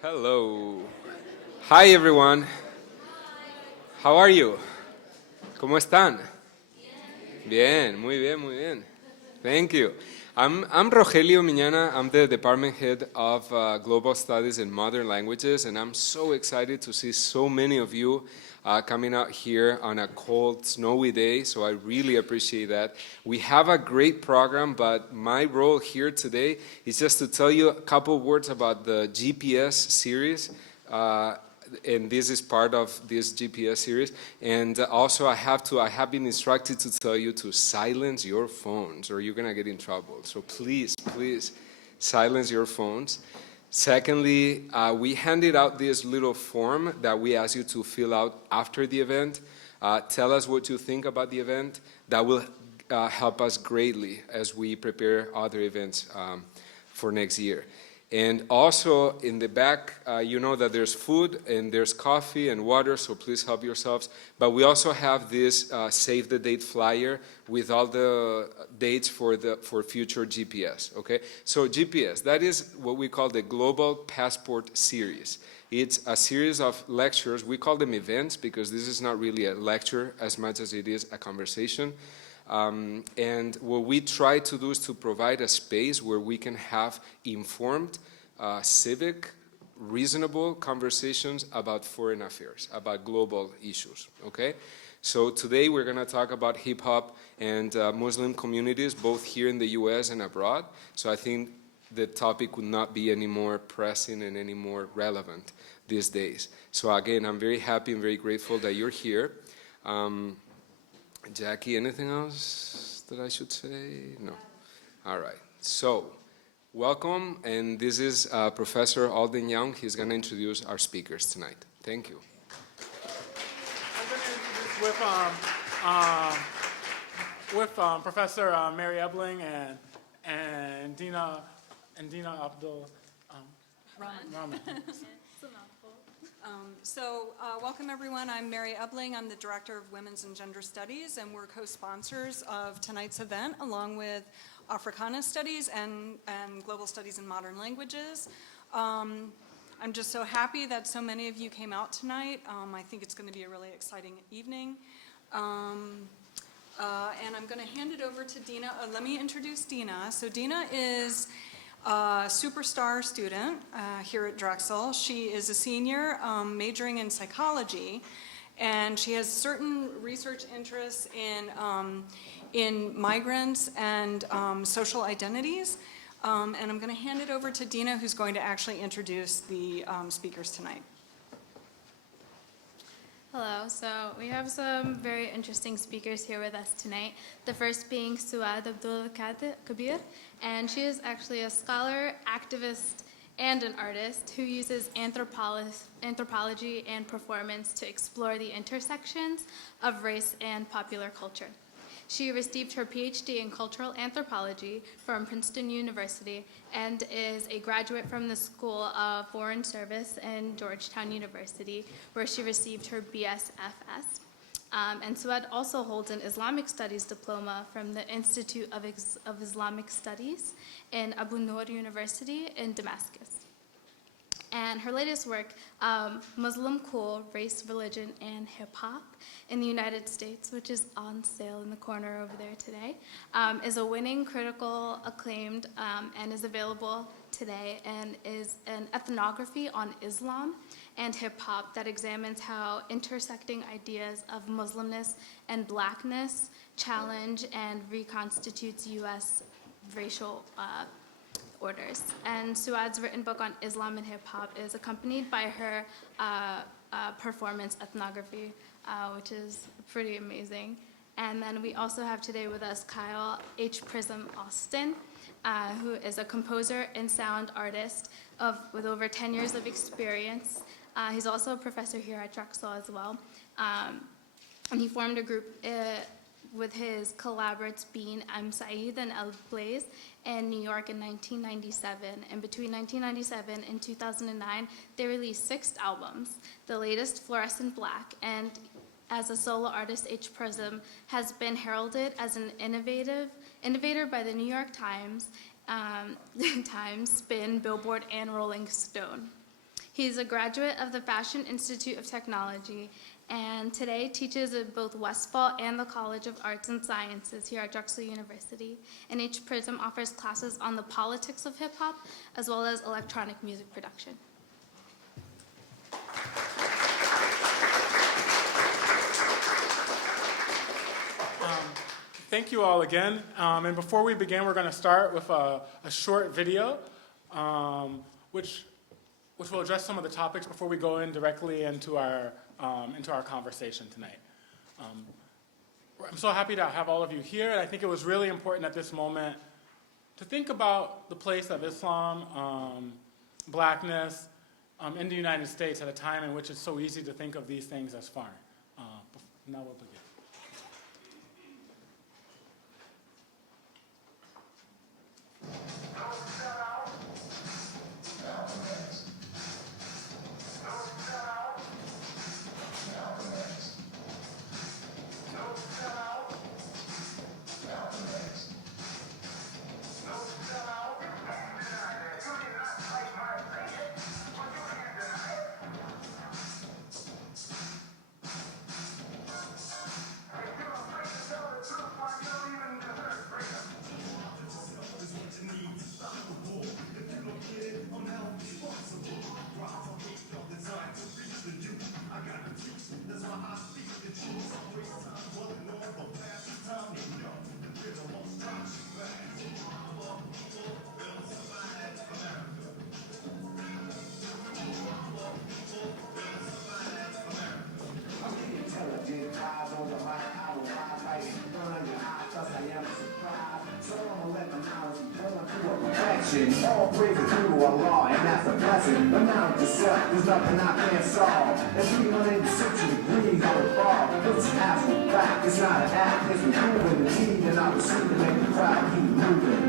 Hello. Hi everyone. How are you? ¿Cómo están? Bien, muy bien, muy bien. Thank you. I'm Rogelio Miñana. I'm the department head of Global Studies and Modern Languages, and I'm so excited to see so many of you coming out here on a cold, snowy day, so I really appreciate that. We have a great program, but my role here today is just to tell you a couple words about the GPS series. And this is part of this GPS series. And also I have been instructed to tell you to silence your phones or you're gonna get in trouble. So please, please silence your phones. Secondly, we handed out this little form that we ask you to fill out after the event. Tell us what you think about the event. That will help us greatly as we prepare other events for next year. And also in the back, you know that there's food and there's coffee and water, so please help yourselves. But we also have this save the date flyer with all the dates for future GPS, okay? So GPS, that is what we call the Global Passport Series. It's a series of lectures. We call them events because this is not really a lecture as much as it is a conversation. And what we try to do is to provide a space where we can have informed, civic, reasonable conversations about foreign affairs, about global issues, okay? So today we're going to talk about hip-hop and Muslim communities, both here in the US and abroad. So I think the topic would not be any more pressing and any more relevant these days. So again, I'm very happy and very grateful that you're here. Jackie, anything else that I should say? No. All right. So, welcome, and this is Professor Alden Young. He's going to introduce our speakers tonight. Thank you. I'm going to introduce with Professor Mary Ebling and Dina Abdul Rahman. Welcome everyone. I'm Mary Ebling. I'm the Director of Women's and Gender Studies, and we're co-sponsors of tonight's event along with Africana Studies and Global Studies in Modern Languages. I'm just so happy that so many of you came out tonight. I think it's going to be a really exciting evening. And I'm going to hand it over to Dina. Let me introduce Dina. So Dina is a superstar student here at Drexel. She is a senior majoring in psychology, and she has certain research interests in migrants and social identities. And I'm going to hand it over to Dina, who's going to actually introduce the speakers tonight. Hello, so we have some very interesting speakers here with us tonight. The first being Suad Abdul Kabir, and she is actually a scholar, activist, and an artist who uses anthropology and performance to explore the intersections of race and popular culture. She received her PhD in cultural anthropology from Princeton University and is a graduate from the School of Foreign Service and Georgetown University, where she received her BSFS. And Suad also holds an Islamic Studies diploma from the Institute of Islamic Studies in Abu Noor University in Damascus. And her latest work, Muslim Cool, Race, Religion, and Hip Hop in the United States, which is on sale in the corner over there today, is a winning critical acclaimed and is available today, and is an ethnography on Islam and hip hop that examines how intersecting ideas of Muslimness and blackness challenge and reconstitutes U.S. racial orders. And Suad's written book on Islam and hip hop is accompanied by her performance ethnography, which is pretty amazing. And then we also have today with us Kyle H. Prism Austin, who is a composer and sound artist with over 10 years of experience. He's also a professor here at Drexel as well. And he formed a group with his collaborates Bean M. Saeed and El Blaze in New York in 1997. And between 1997 and 2009, they released 6 albums, the latest Fluorescent Black. And as a solo artist, H. Prism has been heralded as an innovator by the New York Times, Spin, Billboard, and Rolling Stone. He's a graduate of the Fashion Institute of Technology and today teaches at both Westfall and the College of Arts and Sciences here at Drexel University. And each Prism offers classes on the politics of hip hop as well as electronic music production. Thank you all again. And before we begin, we're going to start with a short video, which will address some of the topics before we go in directly into our conversation tonight. I'm so happy to have all of you here, and I think it was really important at this moment to think about the place of Islam, blackness in the United States at a time in which it's so easy to think of these things as foreign. Now we'll begin. All praise is due to Allah, and that's a blessing. But now to self, there's nothing I can't solve. At 360 degrees, I would fall. It's an absolute fact, it's not an act. It's improving the need, and I proceed to make the crowd keep moving.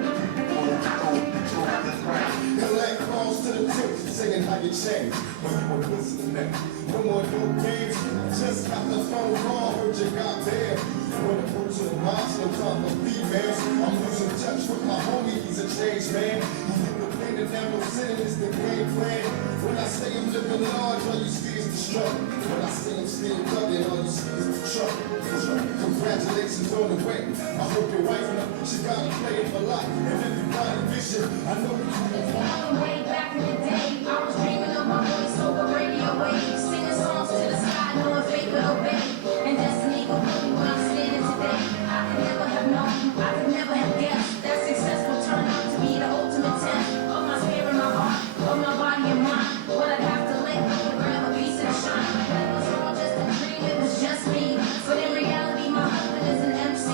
Collect calls to the tip, singing how you change. When you were listening, no more new games. Just got the phone call, heard you got there. When I put to the mosque, no time for females. I'm losing touch with my homie, he's a changed man. He's independent, now no sinning is the game plan. When I say I'm living large, all you see is the struggle. When I say I'm still thugging, all you see is the trouble. Congratulations on the way. I hope your wife and she got to play it for life. And if you find a vision, I know you can find. Way back in the day, I was dreaming of my voice over radio waves, singing songs to the sky, knowing fate would obey. And destiny will put me where I'm standing today. I could never have known, I could never have guessed that success would turn out to be the ultimate test of my spirit, my heart, of my body and mind. What I'd have to let go to grab a piece of the shine. It was all just a dream, it was just me. But in reality, my husband is an MC.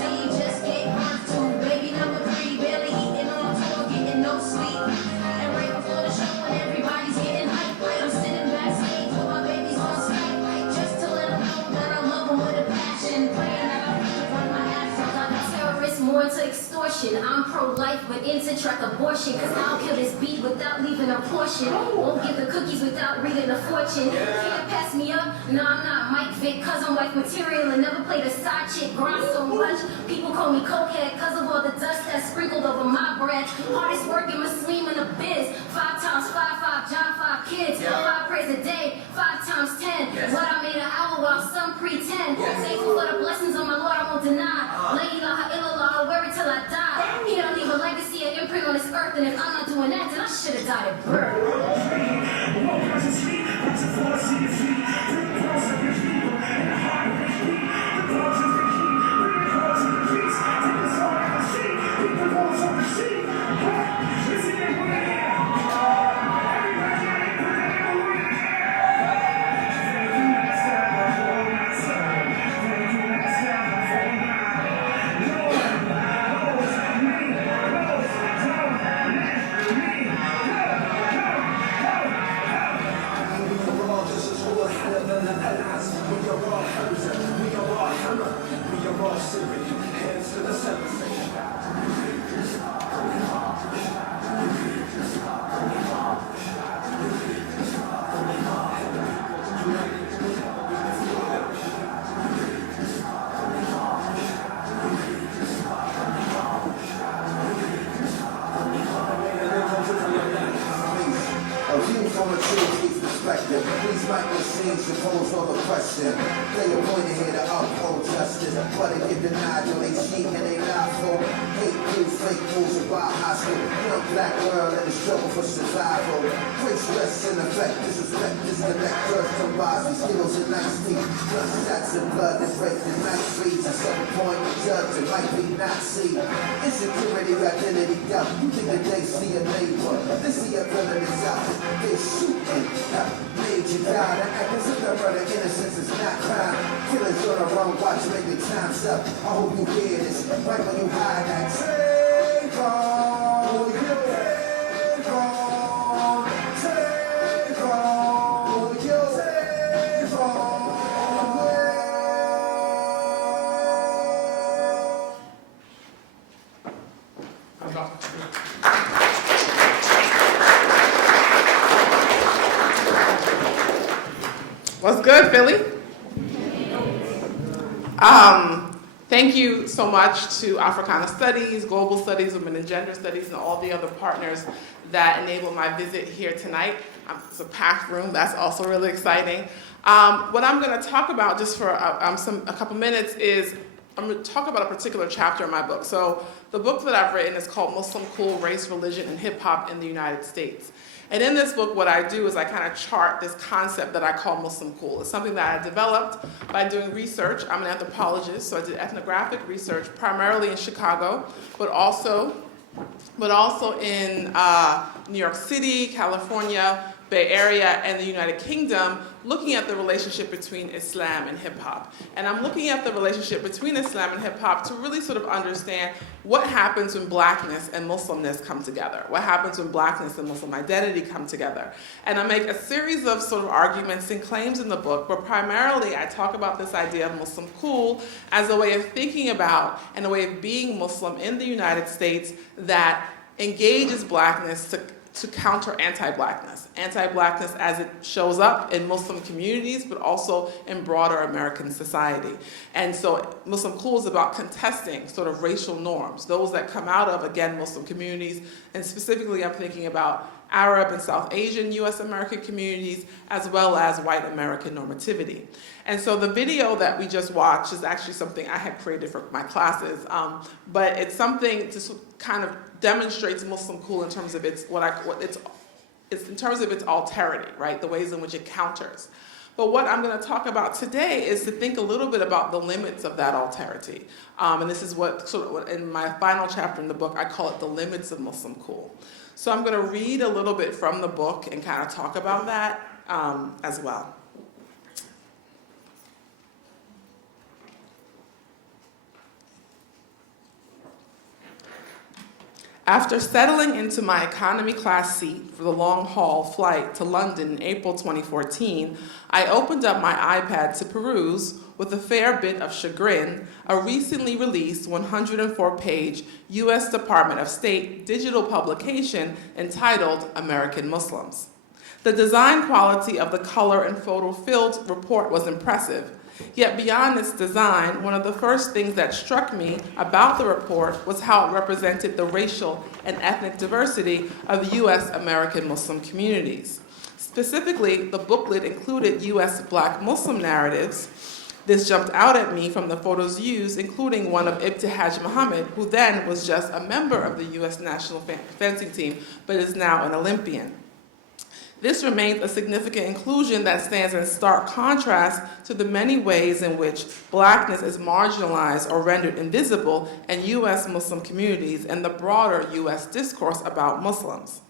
Say he just gave birth to baby number 3, barely eating on tour, getting no sleep. And right before the show, when everybody's getting hyped, I'm sitting backstage with my babies on Skype, just to let them know that I love them with a passion. Praying that I can run my actions. I'm a terrorist, more into extortion. I'm pro-life, but into track abortion. Cause I'll kill this beat without leaving a portion. Won't give the cookies without reading a fortune. Can't pass me up, no I'm not Mike Vick. Cause I'm wife material and never played a side chick. Grind so much, people call me cokehead. Cause of all the dust that's sprinkled over my bread. Hardest working Muslim in the biz. 5 times 5, John 5 kids. 5 praise a day, 5 times 10. What I made an hour while some pretend. Thankful for the blessings of my Lord, I won't deny. La ilaha illallah, I'll wear it till I die. He don't leave a legacy, an imprint on this earth. And if I'm not doing that, then I should have died at birth. behind the scenes to pose all the question. They appointed here to uphold justice, but they get denied till they cheat and they lie for hate news, fake news about hostile. Young black world in the struggle for survival. Great stress and effect, disrespect, disconnect, curse from bodies, skills and nice teeth. Blood shots and blood that break the night streets. At some point, the judge, it might be not see. Insecurity, identity, doubt. You think that they see a neighbor, they see a villain is out. They shooting, major God. The actors of the murder, innocence is not crime. Killers on the wrong watch, make the time's up. I hope you hear this, right when you hide that. Take on, take on, take on, take on. What's good, Philly? Thank you so much to Africana Studies, Global Studies, Women and Gender Studies, and all the other partners that enabled my visit here tonight. It's a packed room. That's also really exciting. What I'm going to talk about just for a couple minutes is I'm going to talk about a particular chapter in my book. So the book that I've written is called Muslim Cool, Race, Religion, and Hip Hop in the United States. And in this book, what I do is I kind of chart this concept that I call Muslim cool. It's something that I developed by doing research. I'm an anthropologist, so I did ethnographic research primarily in Chicago, but also in New York City, California, Bay Area, and the United Kingdom, looking at the relationship between Islam and hip hop. And I'm looking at the relationship between Islam and hip hop to really sort of understand what happens when blackness and Muslimness come together. What happens when blackness and Muslim identity come together. And I make a series of sort of arguments and claims in the book, but primarily I talk about this idea of Muslim cool as a way of thinking about and a way of being Muslim in the United States that engages blackness to counter anti-blackness as it shows up in Muslim communities, but also in broader American society. And so Muslim Cool is about contesting sort of racial norms, those that come out of, again, Muslim communities, and specifically I'm thinking about Arab and South Asian US American communities, as well as white American normativity. And so the video that we just watched is actually something I had created for my classes, but it's something to kind of demonstrates Muslim cool in terms of its in terms of its alterity, right? The ways in which it counters. But what I'm going to talk about today is to think a little bit about the limits of that alterity. And this is what sort of in my final chapter in the book, I call it the limits of Muslim cool. So I'm going to read a little bit from the book and kind of talk about that as well. After settling into my economy class seat for the long-haul flight to London in April 2014, I opened up my iPad to peruse, with a fair bit of chagrin, a recently released 104-page U.S. Department of State digital publication entitled American Muslims. The design quality of the color and photo-filled report was impressive. Yet beyond its design, one of the first things that struck me about the report was how it represented the racial and ethnic diversity of U.S. American Muslim communities. Specifically, the booklet included U.S. Black Muslim narratives. This jumped out at me from the photos used, including one of Ibtihaj Muhammad, who then was just a member of the U.S. national fencing team, but is now an Olympian. This remains a significant inclusion that stands in stark contrast to the many ways in which blackness is marginalized or rendered invisible in U.S. Muslim communities and the broader U.S. discourse about Muslims.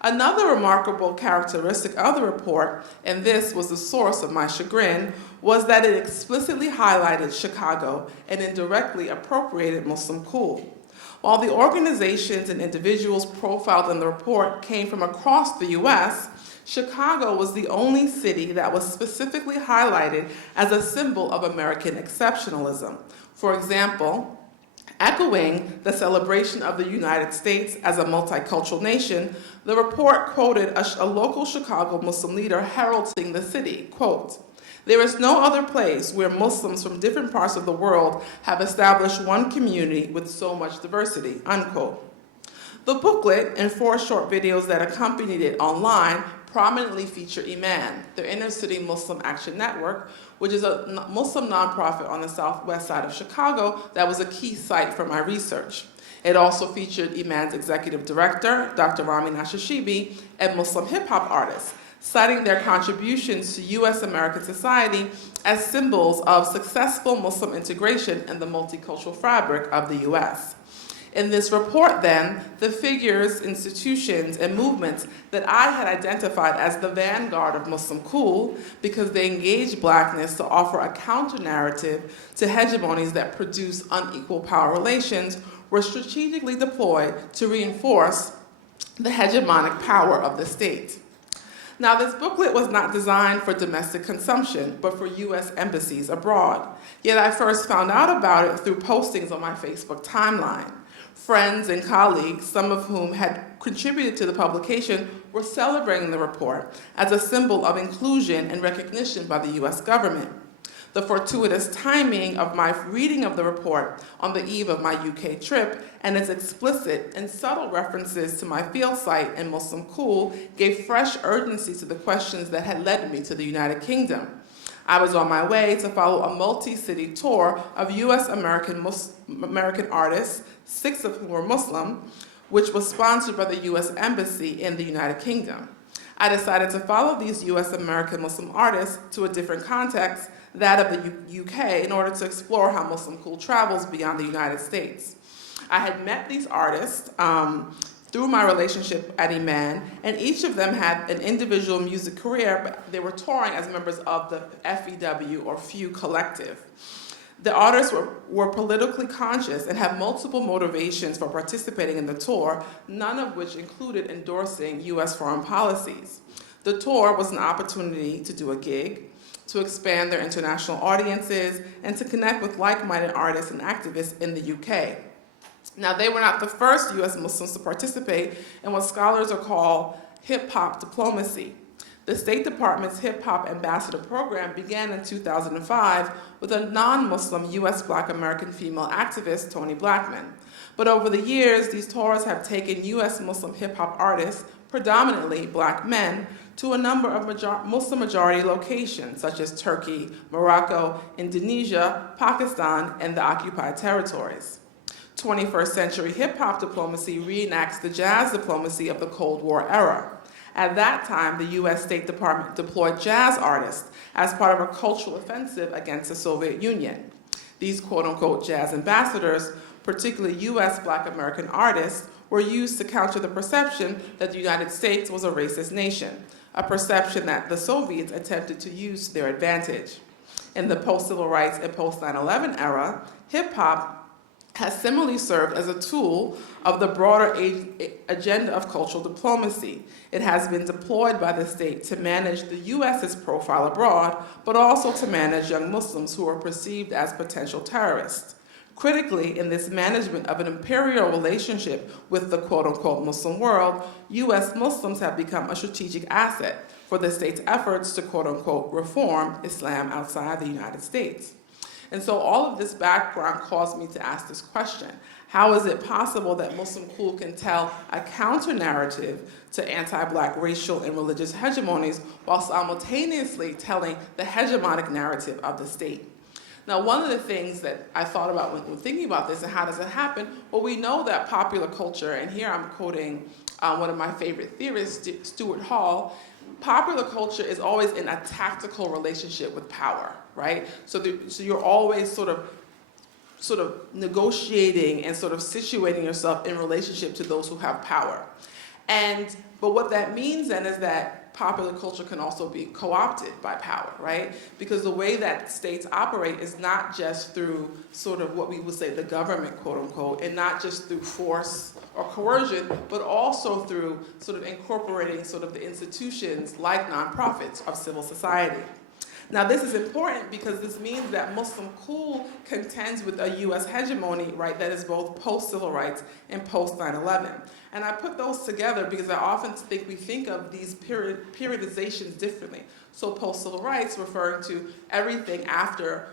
Another remarkable characteristic of the report, and this was the source of my chagrin, was that it explicitly highlighted Chicago and indirectly appropriated Muslim cool. While the organizations and individuals profiled in the report came from across the U.S., Chicago was the only city that was specifically highlighted as a symbol of American exceptionalism. For example, echoing the celebration of the United States as a multicultural nation, the report quoted a local Chicago Muslim leader heralding the city, quote, "There is no other place where Muslims from different parts of the world have established one community with so much diversity," unquote. The booklet and 4 short videos that accompanied it online prominently feature Iman, the Inner City Muslim Action Network, which is a Muslim nonprofit on the southwest side of Chicago that was a key site for my research. It also featured Iman's executive director, Dr. Rami Nashashibi, and Muslim hip-hop artists, citing their contributions to U.S. American society as symbols of successful Muslim integration in the multicultural fabric of the U.S. In this report, then, the figures, institutions, and movements that I had identified as the vanguard of Muslim cool because they engaged blackness to offer a counter-narrative to hegemonies that produce unequal power relations were strategically deployed to reinforce the hegemonic power of the state. Now, this booklet was not designed for domestic consumption, but for U.S. embassies abroad. Yet I first found out about it through postings on my Facebook timeline. Friends and colleagues, some of whom had contributed to the publication, were celebrating the report as a symbol of inclusion and recognition by the U.S. government. The fortuitous timing of my reading of the report on the eve of my UK trip and its explicit and subtle references to my field site in Muslim Cool gave fresh urgency to the questions that had led me to the United Kingdom. I was on my way to follow a multi-city tour of U.S. American artists, 6 of whom were Muslim, which was sponsored by the U.S. Embassy in the United Kingdom. I decided to follow these U.S. American Muslim artists to a different context, that of the UK, in order to explore how Muslim Cool travels beyond the United States. I had met these artists through my relationship at Iman, and each of them had an individual music career, but they were touring as members of the FEW, or FEW Collective. The artists were politically conscious and had multiple motivations for participating in the tour, none of which included endorsing U.S. foreign policies. The tour was an opportunity to do a gig, to expand their international audiences, and to connect with like-minded artists and activists in the UK. Now, they were not the first U.S. Muslims to participate in what scholars call hip-hop diplomacy. The State Department's hip-hop ambassador program began in 2005 with a non-Muslim U.S. Black American female activist, Toni Blackman. But over the years, these tours have taken U.S. Muslim hip-hop artists, predominantly black men, to a number of Muslim-majority locations, such as Turkey, Morocco, Indonesia, Pakistan, and the occupied territories. 21st century hip-hop diplomacy reenacts the jazz diplomacy of the Cold War era. At that time, the U.S. State Department deployed jazz artists as part of a cultural offensive against the Soviet Union. These quote-unquote jazz ambassadors, particularly U.S. Black American artists, were used to counter the perception that the United States was a racist nation, a perception that the Soviets attempted to use to their advantage. In the post-civil rights and post-9/11 era, hip-hop has similarly served as a tool of the broader agenda of cultural diplomacy. It has been deployed by the state to manage the U.S.'s profile abroad, but also to manage young Muslims who are perceived as potential terrorists. Critically, in this management of an imperial relationship with the quote-unquote Muslim world, U.S. Muslims have become a strategic asset for the state's efforts to quote-unquote reform Islam outside the United States. And so all of this background caused me to ask this question: how is it possible that Muslim Cool can tell a counter-narrative to anti-Black racial and religious hegemonies while simultaneously telling the hegemonic narrative of the state? Now, one of the things that I thought about when thinking about this and how does it happen, well, we know that popular culture, and here I'm quoting one of my favorite theorists, Stuart Hall, popular culture is always in a tactical relationship with power, right? So you're always sort of negotiating and sort of situating yourself in relationship to those who have power. But what that means then is that popular culture can also be co-opted by power, right? Because the way that states operate is not just through sort of what we would say the government, quote unquote, and not just through force or coercion, but also through sort of incorporating sort of the institutions like nonprofits of civil society. Now, this is important because this means that Muslim Cool contends with a U.S. hegemony, right, that is both post-civil rights and post-9/11. And I put those together because I often think we think of these periodizations differently. So post-civil rights referring to everything after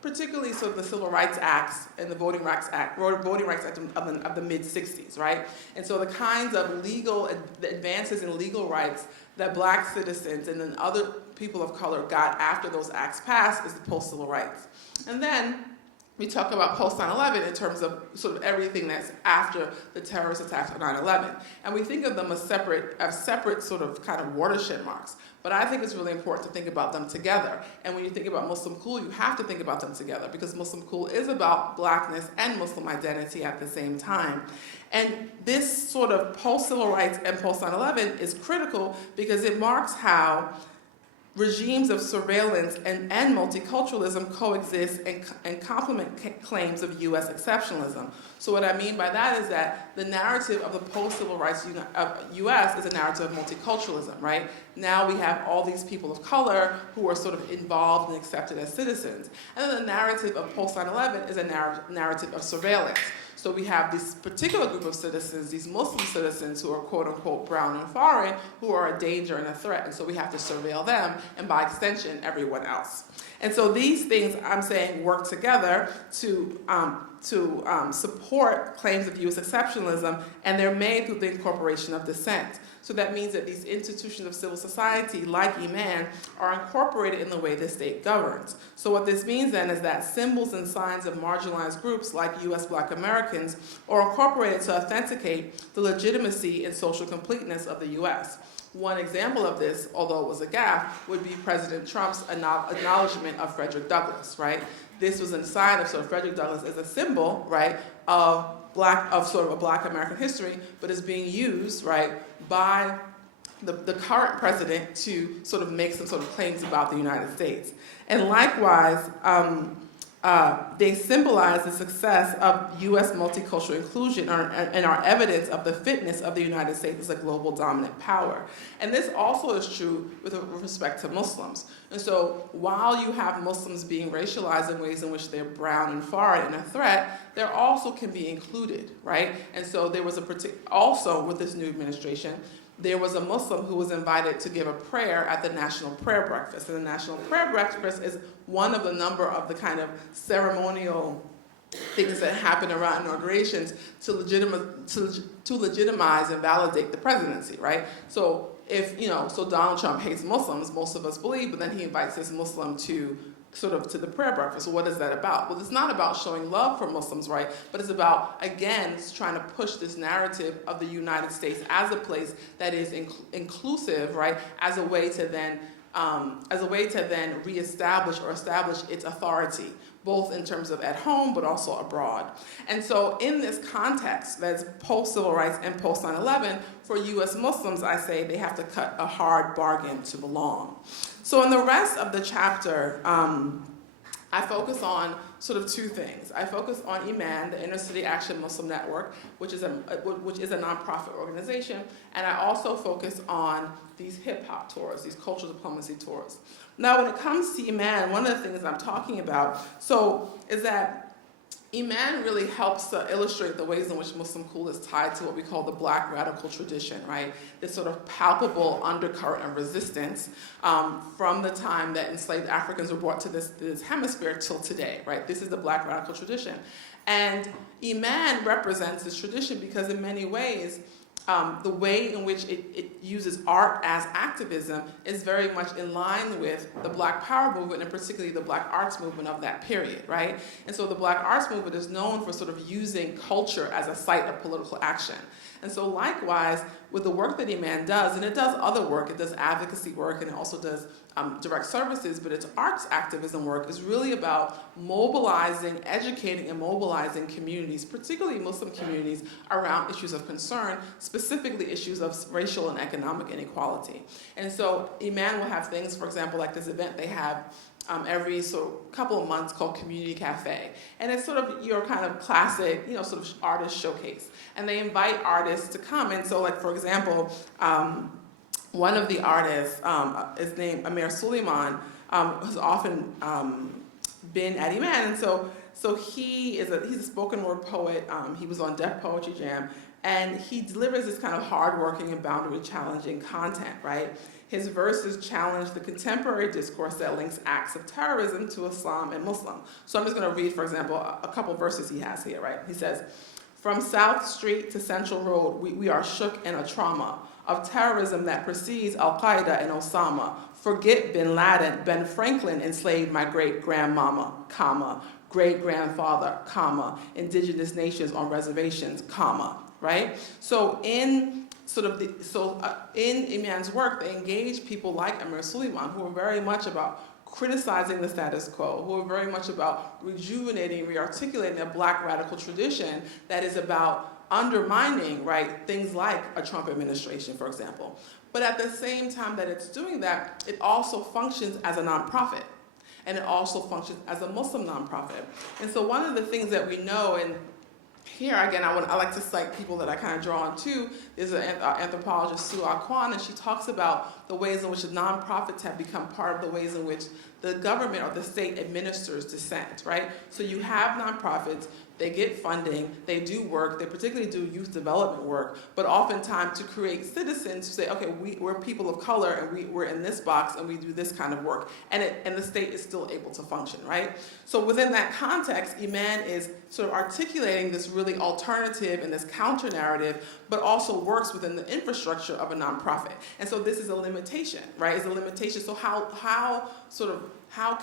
particularly sort of the Civil Rights Acts and the Voting Rights Act of the mid-60s, right? And so the kinds of the advances in legal rights that black citizens and then other people of color got after those acts passed is the post-civil rights. And then we talk about post 9/11 in terms of sort of everything that's after the terrorist attacks on 9/11. And we think of them as separate sort of kind of watershed marks. But I think it's really important to think about them together. And when you think about Muslim Cool, you have to think about them together because Muslim Cool is about blackness and Muslim identity at the same time. And this sort of post-civil rights and post 9/11 is critical because it marks how regimes of surveillance and multiculturalism coexist and complement claims of U.S. exceptionalism. So what I mean by that is that the narrative of the post-civil rights of U.S. is a narrative of multiculturalism, right? Now we have all these people of color who are sort of involved and accepted as citizens. And then the narrative of post 9/11 is a narrative of surveillance. So we have this particular group of citizens, these Muslim citizens who are quote unquote brown and foreign, who are a danger and a threat. And so we have to surveil them and by extension, everyone else. And so these things, I'm saying, work together to support claims of U.S. exceptionalism, and they're made through the incorporation of dissent. So that means that these institutions of civil society, like Iman, are incorporated in the way the state governs. So what this means then is that symbols and signs of marginalized groups like U.S. Black Americans are incorporated to authenticate the legitimacy and social completeness of the U.S. One example of this, although it was a gaffe, would be President Trump's acknowledgement of Frederick Douglass, right? This was a sign of sort of Frederick Douglass as a symbol, right, of sort of a Black American history, but is being used, right, by the current president to sort of make some sort of claims about the United States. And likewise, they symbolize the success of U.S. multicultural inclusion and are evidence of the fitness of the United States as a global dominant power. And this also is true with respect to Muslims. And so while you have Muslims being racialized in ways in which they're brown and foreign and a threat, they also can be included, right? And so there was also with this new administration, there was a Muslim who was invited to give a prayer at the National Prayer Breakfast. And the National Prayer Breakfast is one of the number of the kind of ceremonial things that happen around inaugurations to legitimize and validate the presidency, right? So so Donald Trump hates Muslims, most of us believe, but then he invites this Muslim to the prayer breakfast. So what is that about? Well, it's not about showing love for Muslims, right? But it's about, again, trying to push this narrative of the United States as a place that is inclusive, right? As a way to then reestablish or establish its authority, both in terms of at home, but also abroad. And so in this context, that's post-civil rights and post-9/11, for U.S. Muslims, I say they have to cut a hard bargain to belong. So in the rest of the chapter, I focus on sort of two things. I focus on Iman, the Inner City Action Muslim Network, which is a nonprofit organization, and I also focus on these hip-hop tours, these cultural diplomacy tours. Now, when it comes to Iman, one of the things I'm talking about, is that Iman really helps to illustrate the ways in which Muslim Cool is tied to what we call the Black radical tradition, right? This sort of palpable undercurrent of resistance from the time that enslaved Africans were brought to this hemisphere till today, right? This is the Black radical tradition. And Iman represents this tradition because in many ways, the way in which it uses art as activism is very much in line with the Black Power movement and particularly the Black arts movement of that period, right? And so the Black arts movement is known for sort of using culture as a site of political action. And so likewise, with the work that Iman does, and it does other work, it does advocacy work, and it also does direct services, but its arts activism work is really about mobilizing, educating, and mobilizing communities, particularly Muslim communities, around issues of concern, specifically issues of racial and economic inequality. And so Iman will have things, for example, like this event they have every couple of months called Community Cafe. And it's sort of your kind of classic, sort of artist showcase. And they invite artists to come. And so, like, for example, one of the artists is named Amir Suleiman, has often been at Iman. And so So he's a spoken word poet. He was on Def Poetry Jam, and he delivers this kind of hardworking and boundary challenging content, right? His verses challenge the contemporary discourse that links acts of terrorism to Islam and Muslim. So I'm just going to read, for example, a couple verses he has here, right? He says, "From South Street to Central Road, we are shook in a trauma of terrorism that precedes Al-Qaeda and Osama. Forget bin Laden, Ben Franklin enslaved my great-grandmama, comma, great-grandfather, comma, indigenous nations on reservations, comma," right? So in Iman's work, they engage people like Amir Suleiman, who are very much about criticizing the status quo, who are very much about rejuvenating, rearticulating a Black radical tradition that is about undermining, right, things like a Trump administration, for example. But at the same time that it's doing that, it also functions as a nonprofit. And it also functions as a Muslim nonprofit. And so one of the things that we know, and here again, I like to cite people that I kind of draw on too. There's an anthropologist, Sue Kwan, and she talks about the ways in which the nonprofits have become part of the ways in which the government or the state administers dissent, right? So you have nonprofits, they get funding, they do work, they particularly do youth development work, but oftentimes to create citizens who say, okay, we're people of color and we're in this box and we do this kind of work, and the state is still able to function, right? So within that context, Iman is sort of articulating this really alternative and this counter narrative, but also works within the infrastructure of a nonprofit. And so this is a limitation, right? It's a limitation. So how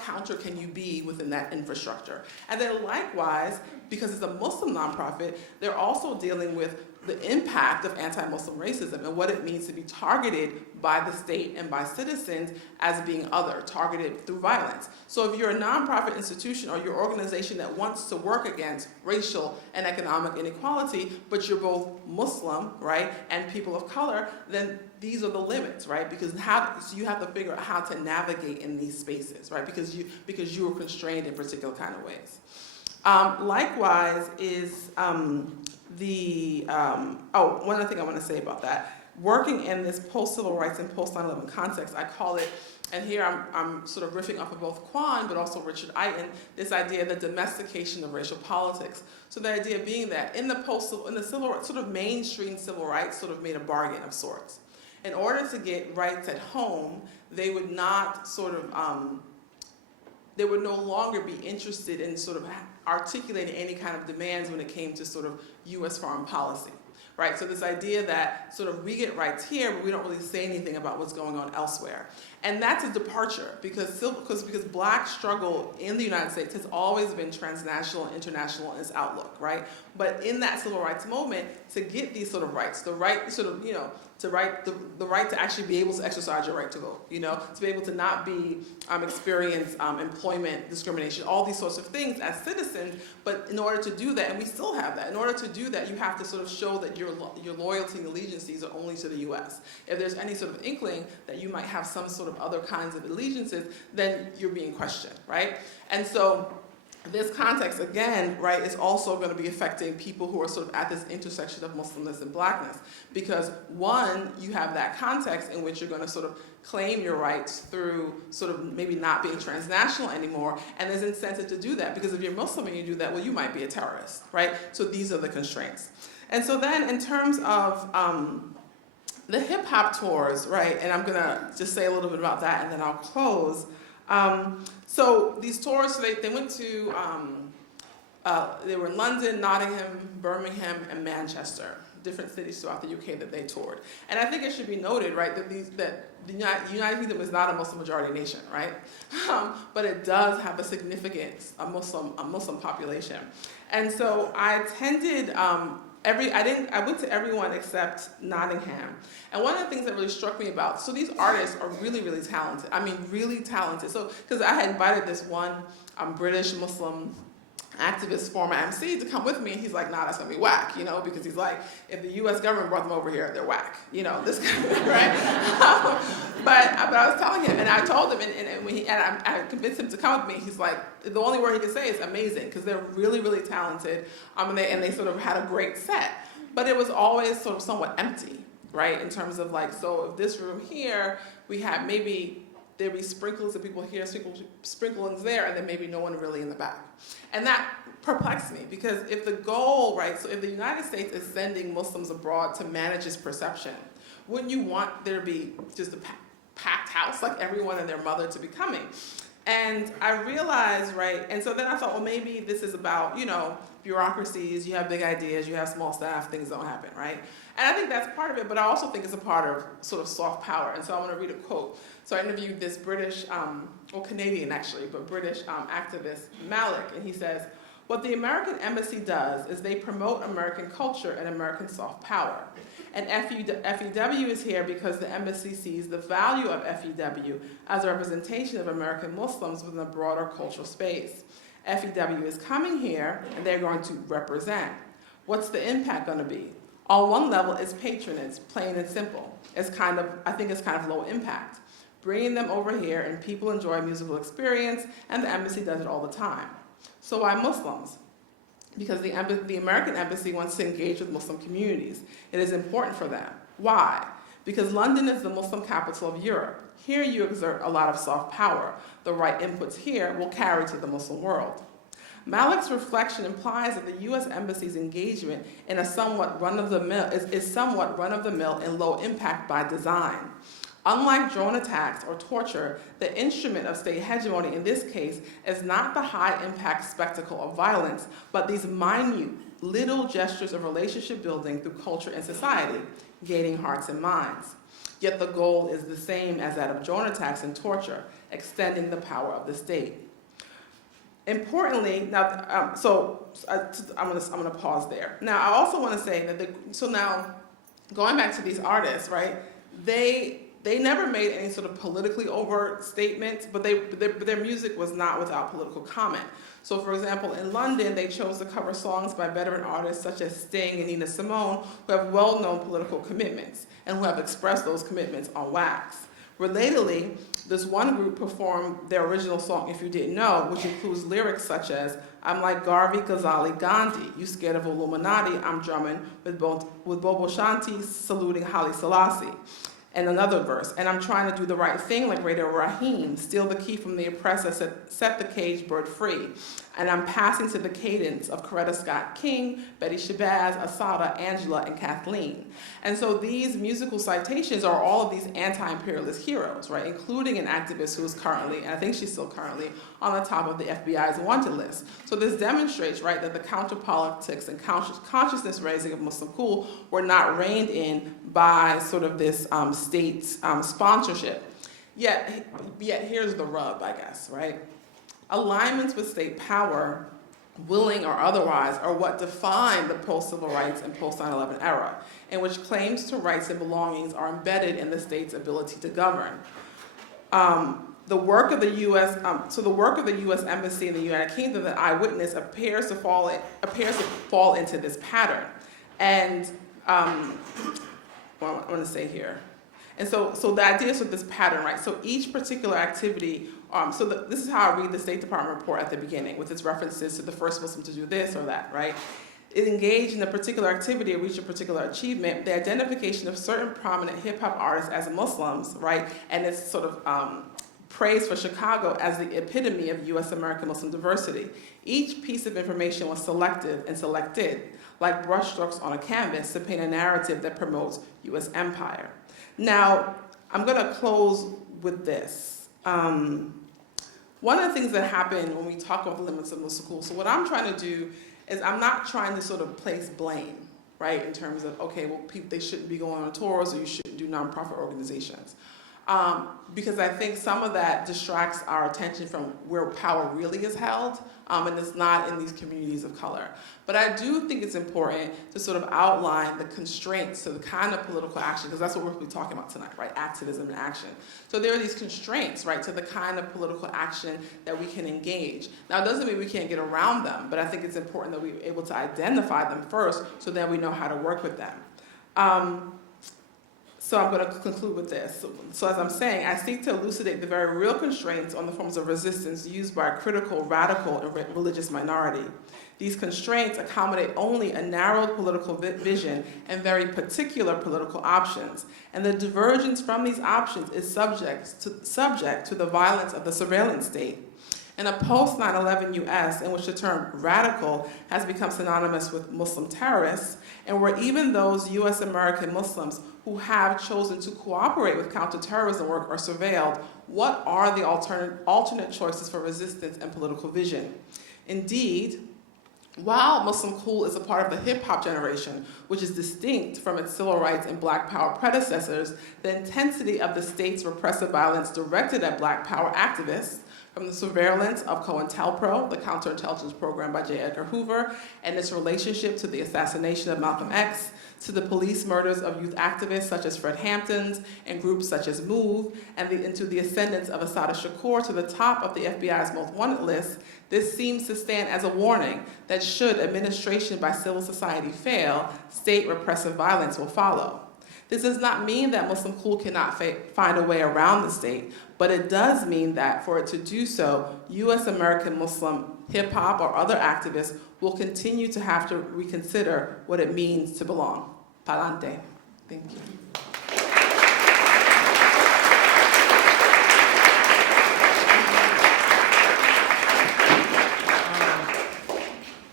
counter can you be within that infrastructure? And then likewise, because it's a Muslim nonprofit, they're also dealing with the impact of anti-Muslim racism and what it means to be targeted by the state and by citizens as being other, targeted through violence. So if you're a nonprofit institution or your organization that wants to work against racial and economic inequality, but you're both Muslim, right, and people of color, then these are the limits, right? Because so you have to figure out how to navigate in these spaces, right? Because you are constrained in particular kind of ways. Likewise is one other thing I want to say about that. Working in this post-civil rights and post-9/11 context, I call it, and here I'm sort of riffing off of both Kwan but also Richard Eiton, this idea of the domestication of racial politics. So the idea being that in the civil sort of mainstream civil rights sort of made a bargain of sorts. In order to get rights at home, they would not they would no longer be interested in sort of articulating any kind of demands when it came to sort of U.S. foreign policy, right? So this idea that sort of we get rights here, but we don't really say anything about what's going on elsewhere. And that's a departure because Black struggle in the United States has always been transnational and international in its outlook, right? But in that civil rights moment, to get these sort of rights, the right sort of, the right to actually be able to exercise your right to vote, to be able to not be experience employment discrimination, all these sorts of things as citizens. But in order to do that, and we still have that, in order to do that, you have to sort of show that your loyalty and allegiances are only to the U.S. If there's any sort of inkling that you might have some sort of other kinds of allegiances, then you're being questioned, right? And so this context, again, right, is also going to be affecting people who are sort of at this intersection of Muslimness and Blackness. Because one, you have that context in which you're going to sort of claim your rights through sort of maybe not being transnational anymore, and there's incentive to do that, because if you're Muslim and you do that, well, you might be a terrorist, right? So these are the constraints. And so then in terms of the hip-hop tours, right, and I'm going to just say a little bit about that, and then I'll close. So these tours, they went to, they were in London, Nottingham, Birmingham, and Manchester, different cities throughout the UK that they toured. And I think it should be noted, right, that the United Kingdom is not a Muslim majority nation, right? But it does have a significant Muslim population. And so I attended I went to everyone except Nottingham. And one of the things that really struck me about, so these artists are really, really talented. I mean, really talented. So, because I had invited this one British Muslim activist, former MC, to come with me, and he's like, nah, that's gonna be whack, because he's like, if the U.S. government brought them over here, they're whack, this kind of thing, right? But I was telling him, and I told him, and I convinced him to come with me. He's like, the only word he could say is amazing, because they're really, really talented, and they sort of had a great set, but it was always sort of somewhat empty, right? In terms of like, so if this room here, we had maybe there'd be sprinkles and people hear sprinklings there, and then maybe no one really in the back. And that perplexed me, because if the goal, right, so if the United States is sending Muslims abroad to manage its perception, wouldn't you want there to be just a packed house, like everyone and their mother to be coming? And I realized, right, and so then I thought, well, maybe this is about, bureaucracies, you have big ideas, you have small staff, things don't happen, right? And I think that's part of it, but I also think it's a part of sort of soft power. And so I want to read a quote. So I interviewed this British, or Canadian actually, but British activist, Malik, and he says, what the American embassy does is they promote American culture and American soft power. And FEW is here because the embassy sees the value of FEW as a representation of American Muslims within a broader cultural space. FEW is coming here, and they're going to represent. What's the impact going to be? On one level, it's patronage, plain and simple. I think it's kind of low impact. Bringing them over here, and people enjoy a musical experience, and the embassy does it all the time. So why Muslims? Because the American embassy wants to engage with Muslim communities. It is important for them. Why? Because London is the Muslim capital of Europe. Here you exert a lot of soft power. The right inputs here will carry to the Muslim world. Malik's reflection implies that the U.S. Embassy's engagement in is somewhat run-of-the-mill and low impact by design. Unlike drone attacks or torture, the instrument of state hegemony in this case is not the high-impact spectacle of violence, but these minute, little gestures of relationship building through culture and society, gaining hearts and minds. Yet the goal is the same as that of drone attacks and torture, extending the power of the state. Importantly, now, I'm going to pause there. Now, I also want to say that now, going back to these artists, right? They never made any sort of politically overt statements, but their music was not without political comment. So, for example, in London, they chose to cover songs by veteran artists such as Sting and Nina Simone, who have well-known political commitments and who have expressed those commitments on wax. Relatedly, this one group performed their original song, If You Didn't Know, which includes lyrics such as, I'm like Garvey Ghazali Gandhi, you scared of Illuminati, I'm drumming with Bobo Shanti saluting Haile Selassie. And another verse, and I'm trying to do the right thing like Radio Raheem, steal the key from the oppressor, set the caged bird free. And I'm passing to the cadence of Coretta Scott King, Betty Shabazz, Asada, Angela, and Kathleen. And so these musical citations are all of these anti-imperialist heroes, right? Including an activist who is currently, and I think she's still currently, on the top of the FBI's wanted list. So this demonstrates, right, that the counter-politics and consciousness raising of Muslim Cool were not reined in by sort of this state sponsorship. Yet here's the rub, I guess, right? Alignments with state power, willing or otherwise, are what define the post-civil rights and post-9/11 era, in which claims to rights and belongings are embedded in the state's ability to govern. The work of the U.S. Embassy in the United Kingdom that I witnessed appears to fall into this pattern. And what I want to say here. And so the idea is with this pattern, right? So each particular activity, this is how I read the State Department report at the beginning, with its references to the first Muslim to do this or that, right? It engaged in a particular activity or reached a particular achievement, the identification of certain prominent hip-hop artists as Muslims, right? And it's sort of praised for Chicago as the epitome of U.S. American Muslim diversity. Each piece of information was selected, like brushstrokes on a canvas, to paint a narrative that promotes U.S. empire. Now, I'm going to close with this. One of the things that happen when we talk about the limits of Muslim Cool, so what I'm trying to do is I'm not trying to sort of place blame, right, in terms of, okay, well, they shouldn't be going on tours or you shouldn't do nonprofit organizations. Because I think some of that distracts our attention from where power really is held, and it's not in these communities of color. But I do think it's important to sort of outline the constraints to the kind of political action, because that's what we're going to be talking about tonight, right? Activism and action. So there are these constraints, right, to the kind of political action that we can engage. Now, it doesn't mean we can't get around them, but I think it's important that we're able to identify them first so that we know how to work with them. So I'm going to conclude with this. So as I'm saying, I seek to elucidate the very real constraints on the forms of resistance used by a critical, radical, and religious minority. These constraints accommodate only a narrow political vision and very particular political options, and the divergence from these options is subject to the violence of the surveillance state. In a post-9/11 US in which the term radical has become synonymous with Muslim terrorists, and where even those US American Muslims who have chosen to cooperate with counterterrorism work are surveilled, what are the alternate choices for resistance and political vision? Indeed, while Muslim Cool is a part of the hip-hop generation, which is distinct from its civil rights and Black Power predecessors, the intensity of the state's repressive violence directed at Black Power activists, from the surveillance of COINTELPRO, the counterintelligence program by J. Edgar Hoover, and its relationship to the assassination of Malcolm X, to the police murders of youth activists such as Fred Hampton's and groups such as MOVE, and to the ascendance of Assata Shakur to the top of the FBI's most wanted list, this seems to stand as a warning that should administration by civil society fail, state repressive violence will follow. This does not mean that Muslim Cool cannot find a way around the state, but it does mean that for it to do so, US American Muslim hip-hop or other activists will continue to have to reconsider what it means to belong. Pa'lante. Thank you.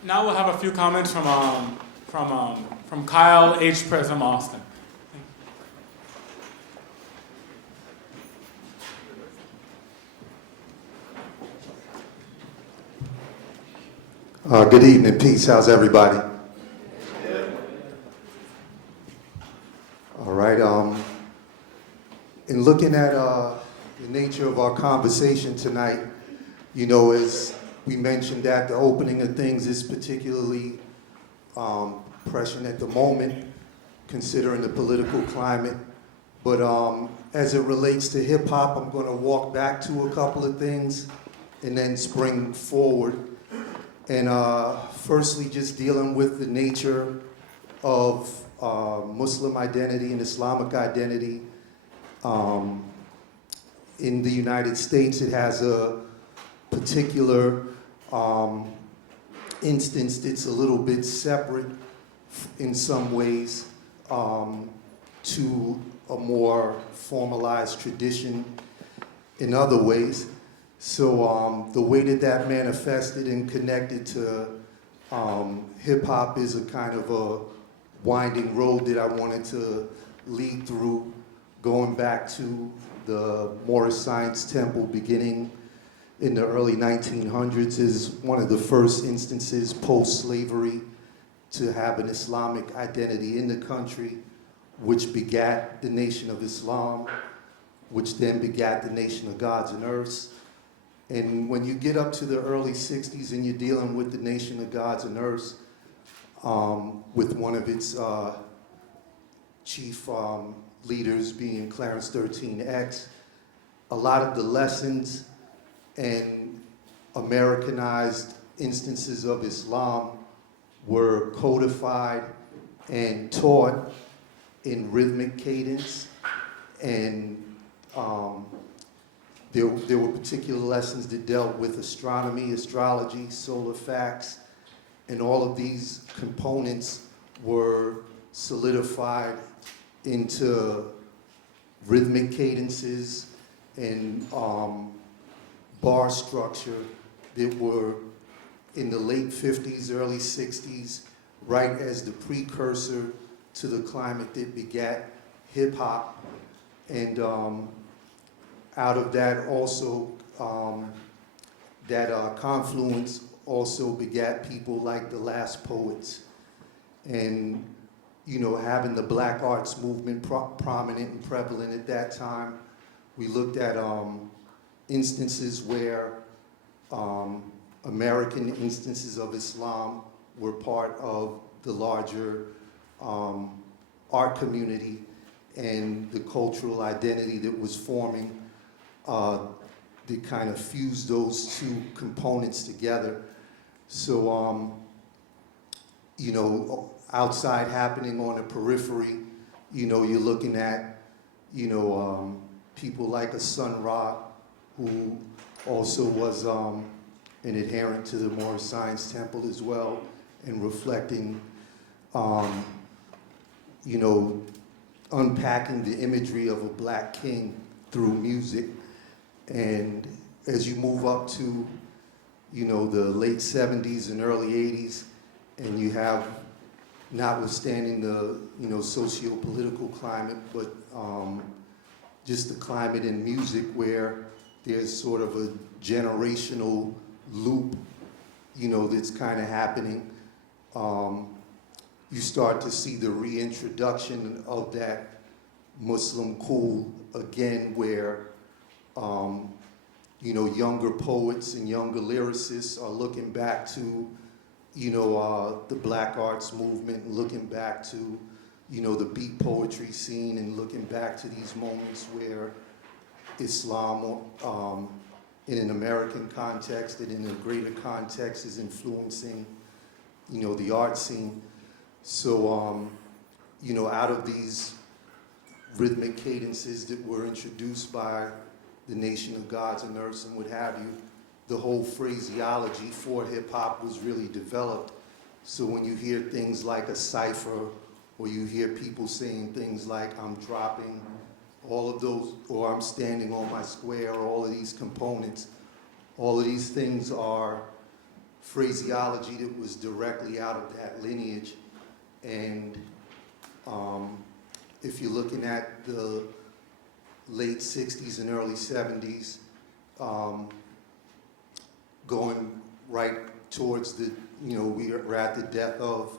Now we'll have a few comments from Kyle H. Prism Austin. Good evening, peace. How's everybody? All right. In looking at the nature of our conversation tonight, you know, as we mentioned at the opening of things, is particularly prescient at the moment, considering the political climate. But as it relates to hip hop, I'm going to walk back to a couple of things and then spring forward. And firstly, just dealing with the nature of Muslim identity and Islamic identity. In the United States, it has a particular instance that's a little bit separate in some ways to a more formalized tradition in other ways. So the way that manifested and connected to hip-hop is a kind of a winding road that I wanted to lead through, going back to the Moorish Science Temple beginning in the early 1900s is one of the first instances post-slavery to have an Islamic identity in the country, which begat the Nation of Islam, which then begat the Nation of Gods and Earths. And when you get up to the early 60s and you're dealing with the Nation of Gods and Earths, with one of its chief leaders being Clarence 13X, a lot of the lessons and Americanized instances of Islam were codified and taught in rhythmic cadence, and there were particular lessons that dealt with astronomy, astrology, solar facts, and all of these components were solidified into rhythmic cadences and bar structure that were in the late 50s, early 60s, right as the precursor to the climate that begat hip-hop. And out of that also, that confluence also begat people like the Last Poets. And, you know, having the Black Arts movement prominent and prevalent at that time, we looked at instances where American instances of Islam were part of the larger art community and the cultural identity that was forming that kind of fused those two components together. So, you know, outside happening on the periphery, you know, you're looking at, you know, people like a Sun Ra, who also was an adherent to the Moorish Science Temple as well, and reflecting, you know, unpacking the imagery of a black king through music. And as you move up to, you know, the late 70s and early 80s, and you have, notwithstanding the, you know, socio-political climate, but just the climate in music where there's sort of a generational loop, you know, that's kind of happening. You start to see the reintroduction of that Muslim cool again, where, you know, younger poets and younger lyricists are looking back to, you know, the black arts movement, looking back to, you know, the beat poetry scene, and looking back to these moments where Islam, in an American context and in a greater context, is influencing, you know, the art scene. So, you know, out of these rhythmic cadences that were introduced by the Nation of Gods and Earths and what have you, the whole phraseology for hip-hop was really developed. So when you hear things like a cipher, or you hear people saying things like, I'm dropping, all of those, or I'm standing on my square, all of these components, all of these things are phraseology that was directly out of that lineage. And if you're looking at the late 60s and early 70s, going right towards the, you know, we're at the death of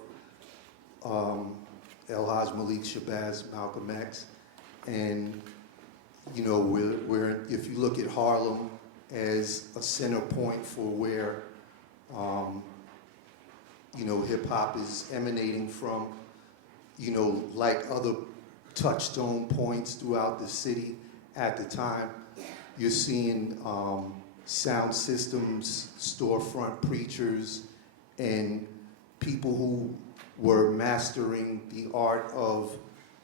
El Haj Malik Shabazz, Malcolm X, and, you know, we're, if you look at Harlem as a center point for where, you know, hip hop is emanating from, you know, like other touchstone points throughout the city at the time, you're seeing sound systems, storefront preachers, and people who were mastering the art of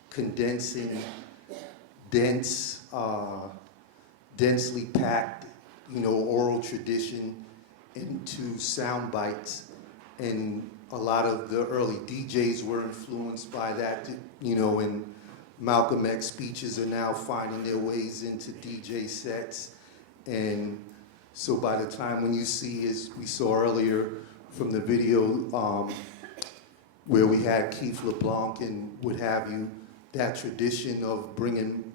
condensing dense, densely packed, you know, oral tradition into sound bites. And a lot of the early DJs were influenced by that, you know, and Malcolm X speeches are now finding their ways into DJ sets. And so by the time when you see, as we saw earlier from the video, where we had Keith LeBlanc and what have you, that tradition of bringing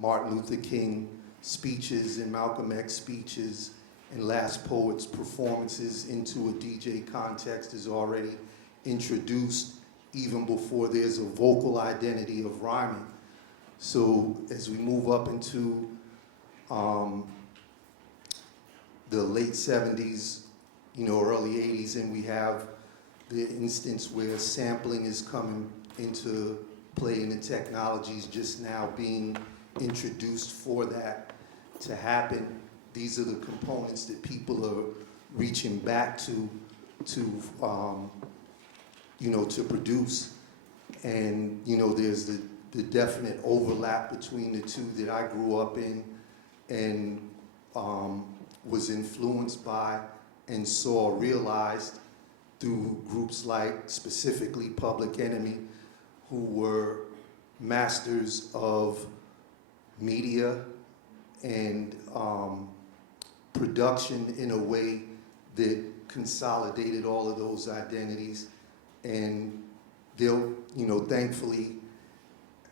Martin Luther King speeches and Malcolm X speeches and Last Poets performances into a DJ context is already introduced even before there's a vocal identity of rhyming. So as we move up into the late 70s, you know, early 80s, and we have the instance where sampling is coming into play and the technologies just now being introduced for that to happen. These are the components that people are reaching back to you know, to produce. And, you know, there's the definite overlap between the two that I grew up in and was influenced by and saw realized through groups like specifically Public Enemy, who were masters of media and production in a way that consolidated all of those identities. And they'll, you know, thankfully,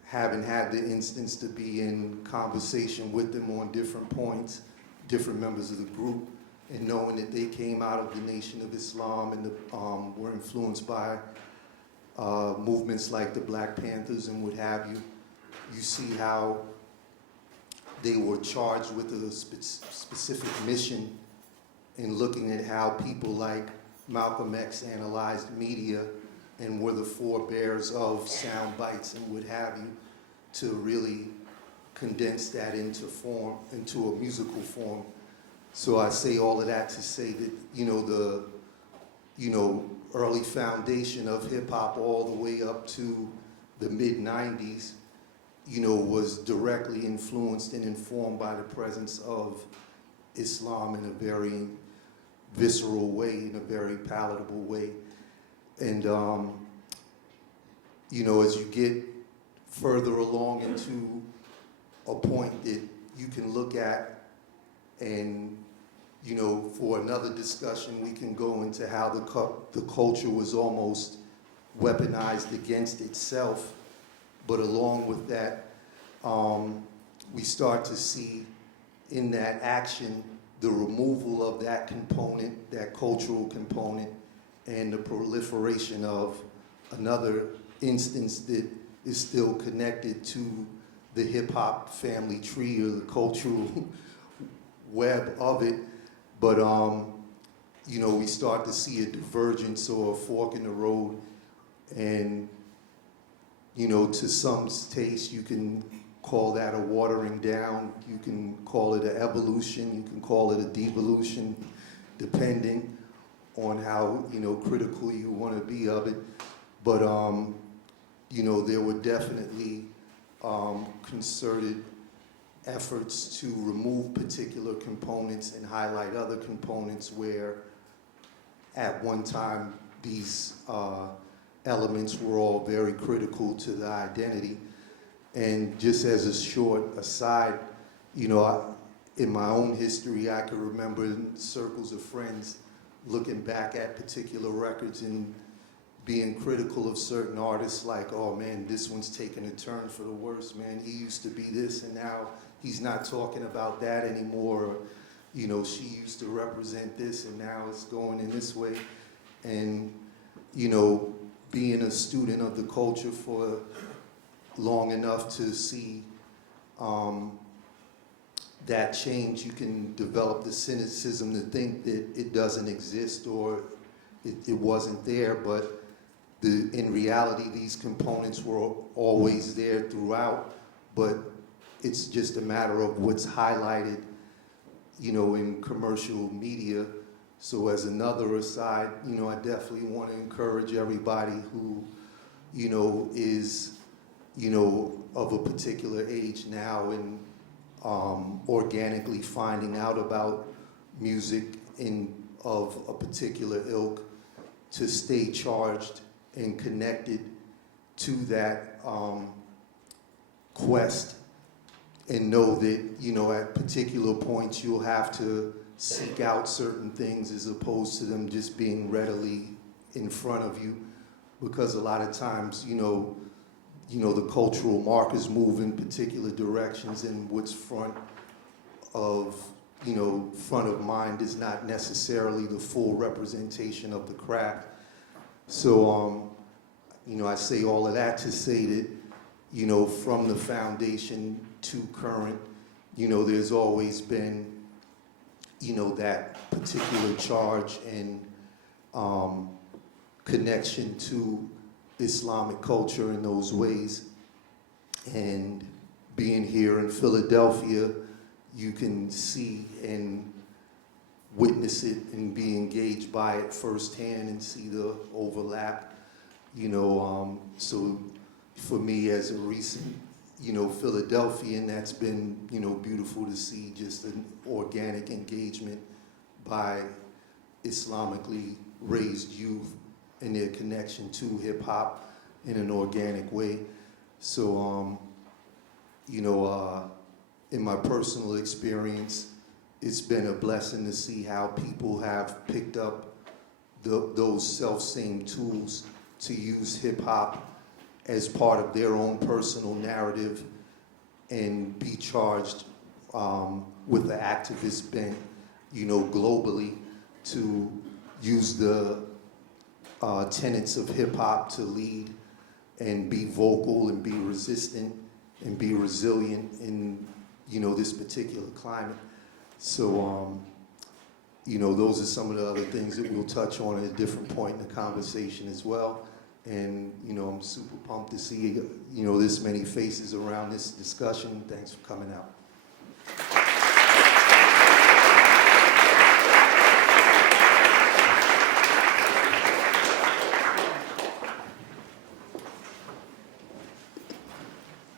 having had the instance to be in conversation with them on different points, different members of the group, and knowing that they came out of the Nation of Islam and were influenced by movements like the Black Panthers and what have you, you see how they were charged with a specific mission in looking at how people like Malcolm X analyzed media and were the forebears of sound bites and what have you, to really condense that into form, into a musical form. So I say all of that to say that, you know, the, you know, early foundation of hip hop all the way up to the mid-90s, you know, was directly influenced and informed by the presence of Islam in a very visceral way, in a very palatable way. And, as you get further along into a point that you can look at, and, for another discussion, we can go into how the culture was almost weaponized against itself. But along with that, we start to see in that action the removal of that component, that cultural component, and the proliferation of another instance that is still connected to the hip-hop family tree or the cultural web of it. But, we start to see a divergence or a fork in the road. And, to some taste, you can call that a watering down. You can call it an evolution. You can call it a devolution, depending on how, critical you want to be of it. But, there were definitely concerted efforts to remove particular components and highlight other components where at one time these elements were all very critical to the identity. And just as a short aside, in my own history, I can remember in circles of friends looking back at particular records and being critical of certain artists, like, oh man, this one's taking a turn for the worse, man. He used to be this and now he's not talking about that anymore. Or, she used to represent this and now it's going in this way. And, being a student of the culture for long enough to see that change, you can develop the cynicism to think that it doesn't exist or it wasn't there, but in reality, these components were always there throughout, but it's just a matter of what's highlighted, in commercial media. So as another aside, I definitely want to encourage everybody who, is, of a particular age now and organically finding out about music of a particular ilk, to stay charged and connected to that quest, and know that, at particular points you'll have to seek out certain things as opposed to them just being readily in front of you, because a lot of times, the cultural markers move in particular directions, and what's front of mind is not necessarily the full representation of the craft. So, I say all of that to say that, from the foundation to current, there's always been, that particular charge and connection to Islamic culture in those ways. And being here in Philadelphia, you can see and witness it and be engaged by it firsthand and see the overlap, so for me as a recent, Philadelphian, that's been, beautiful to see just an organic engagement by Islamically raised youth and their connection to hip hop in an organic way. So, in my personal experience, it's been a blessing to see how people have picked up those self-same tools to use hip-hop as part of their own personal narrative and be charged with the activist bent, globally, to use the tenets of hip-hop to lead and be vocal and be resistant and be resilient in, this particular climate. So, those are some of the other things that we'll touch on at a different point in the conversation as well. And, I'm super pumped to see, this many faces around this discussion. Thanks for coming out.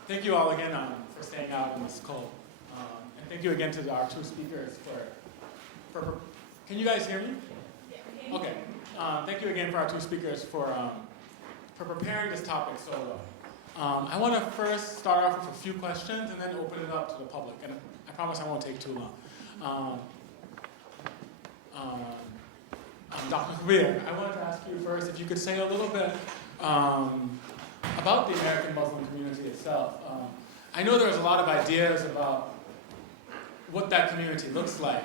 Thank you all again for staying out in this cold. And thank you again to our two speakers for Can you guys hear me? Okay. Thank you again for our two speakers for preparing this topic so well. I want to first start off with a few questions and then open it up to the public. And I promise I won't take too long. Dr. Kabir, I wanted to ask you first if you could say a little bit about the American Muslim community itself. I know there's a lot of ideas about what that community looks like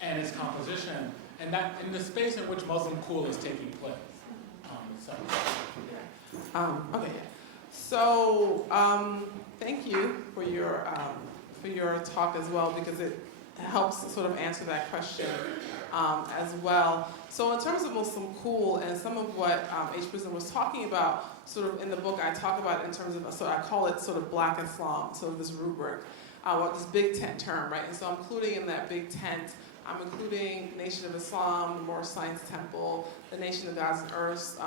and its composition, and that in the space in which Muslim Cool is taking place. Okay. So thank you for your talk as well, because it helps sort of answer that question as well. So in terms of Muslim Cool and some of what Activism was talking about, sort of in the book I talk about in terms of, so I call it sort of Black Islam, sort of this rubric, this big tent term, right? And so I'm including in that big tent, I'm including Nation of Islam, the Moorish Science Temple, the Nation of Gods and Earths,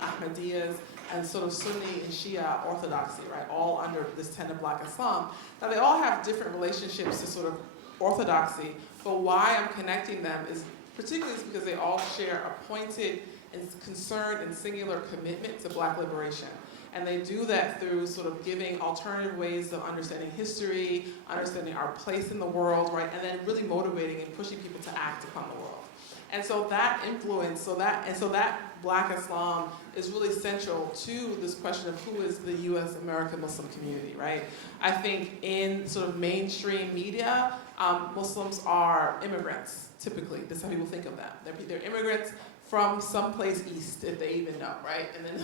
Ahmadiyyas, and sort of Sunni and Shia orthodoxy, right? All under this tent of Black Islam. Now they all have different relationships to sort of orthodoxy, but why I'm connecting them is particularly because they all share a pointed and concerned and singular commitment to Black liberation. And they do that through sort of giving alternative ways of understanding history, understanding our place in the world, right? And then really motivating and pushing people to act upon the world. And so that influence, so that Black Islam is really central to this question of who is the U.S. American Muslim community, right? I think in sort of mainstream media, Muslims are immigrants, typically. That's how people think of them. They're immigrants from someplace east, if they even know, right? And then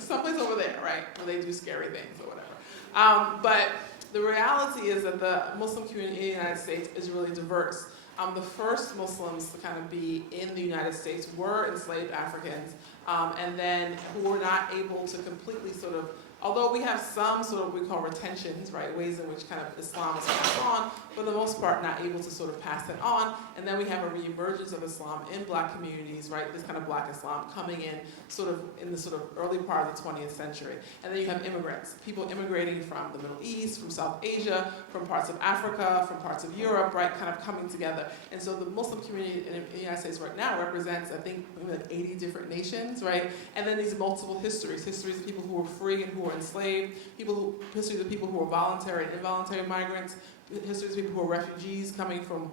someplace over there, right, where they do scary things or whatever. But the reality is that the Muslim community in the United States is really diverse. The first Muslims to kind of be in the United States were enslaved Africans, and then who were not able to completely sort of, although we have some sort of, we call retentions, right, ways in which kind of Islam is passed on, for the most part not able to sort of pass it on. And then we have a reemergence of Islam in Black communities, right, this kind of Black Islam coming in sort of in the sort of early part of the 20th century. And then you have immigrants, people immigrating from the Middle East, from South Asia, from parts of Africa, from parts of Europe, right, kind of coming together. And so the Muslim community in the United States right now represents, I think, maybe like 80 different nations, right? And then these multiple histories of people who were free and who were enslaved, histories of people who were voluntary and involuntary migrants, histories of people who are refugees coming from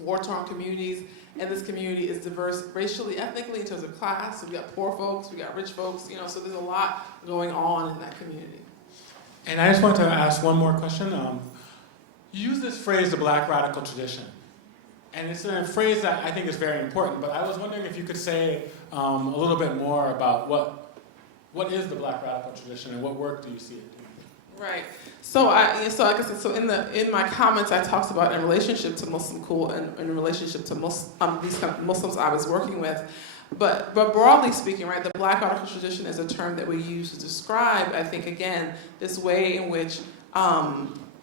war-torn communities, and this community is diverse racially, ethnically, in terms of class. So we got poor folks, we got rich folks, so there's a lot going on in that community. And I just wanted to ask one more question. You use this phrase, the Black radical tradition. And it's a phrase that I think is very important, but I was wondering if you could say a little bit more about what is the Black radical tradition and what work do you see it doing? Right. So like I said, so in my comments I talked about in relationship to Muslim Cool and in relationship to these kind of Muslims I was working with. But broadly speaking, right, the Black radical tradition is a term that we use to describe, I think, again, this way in which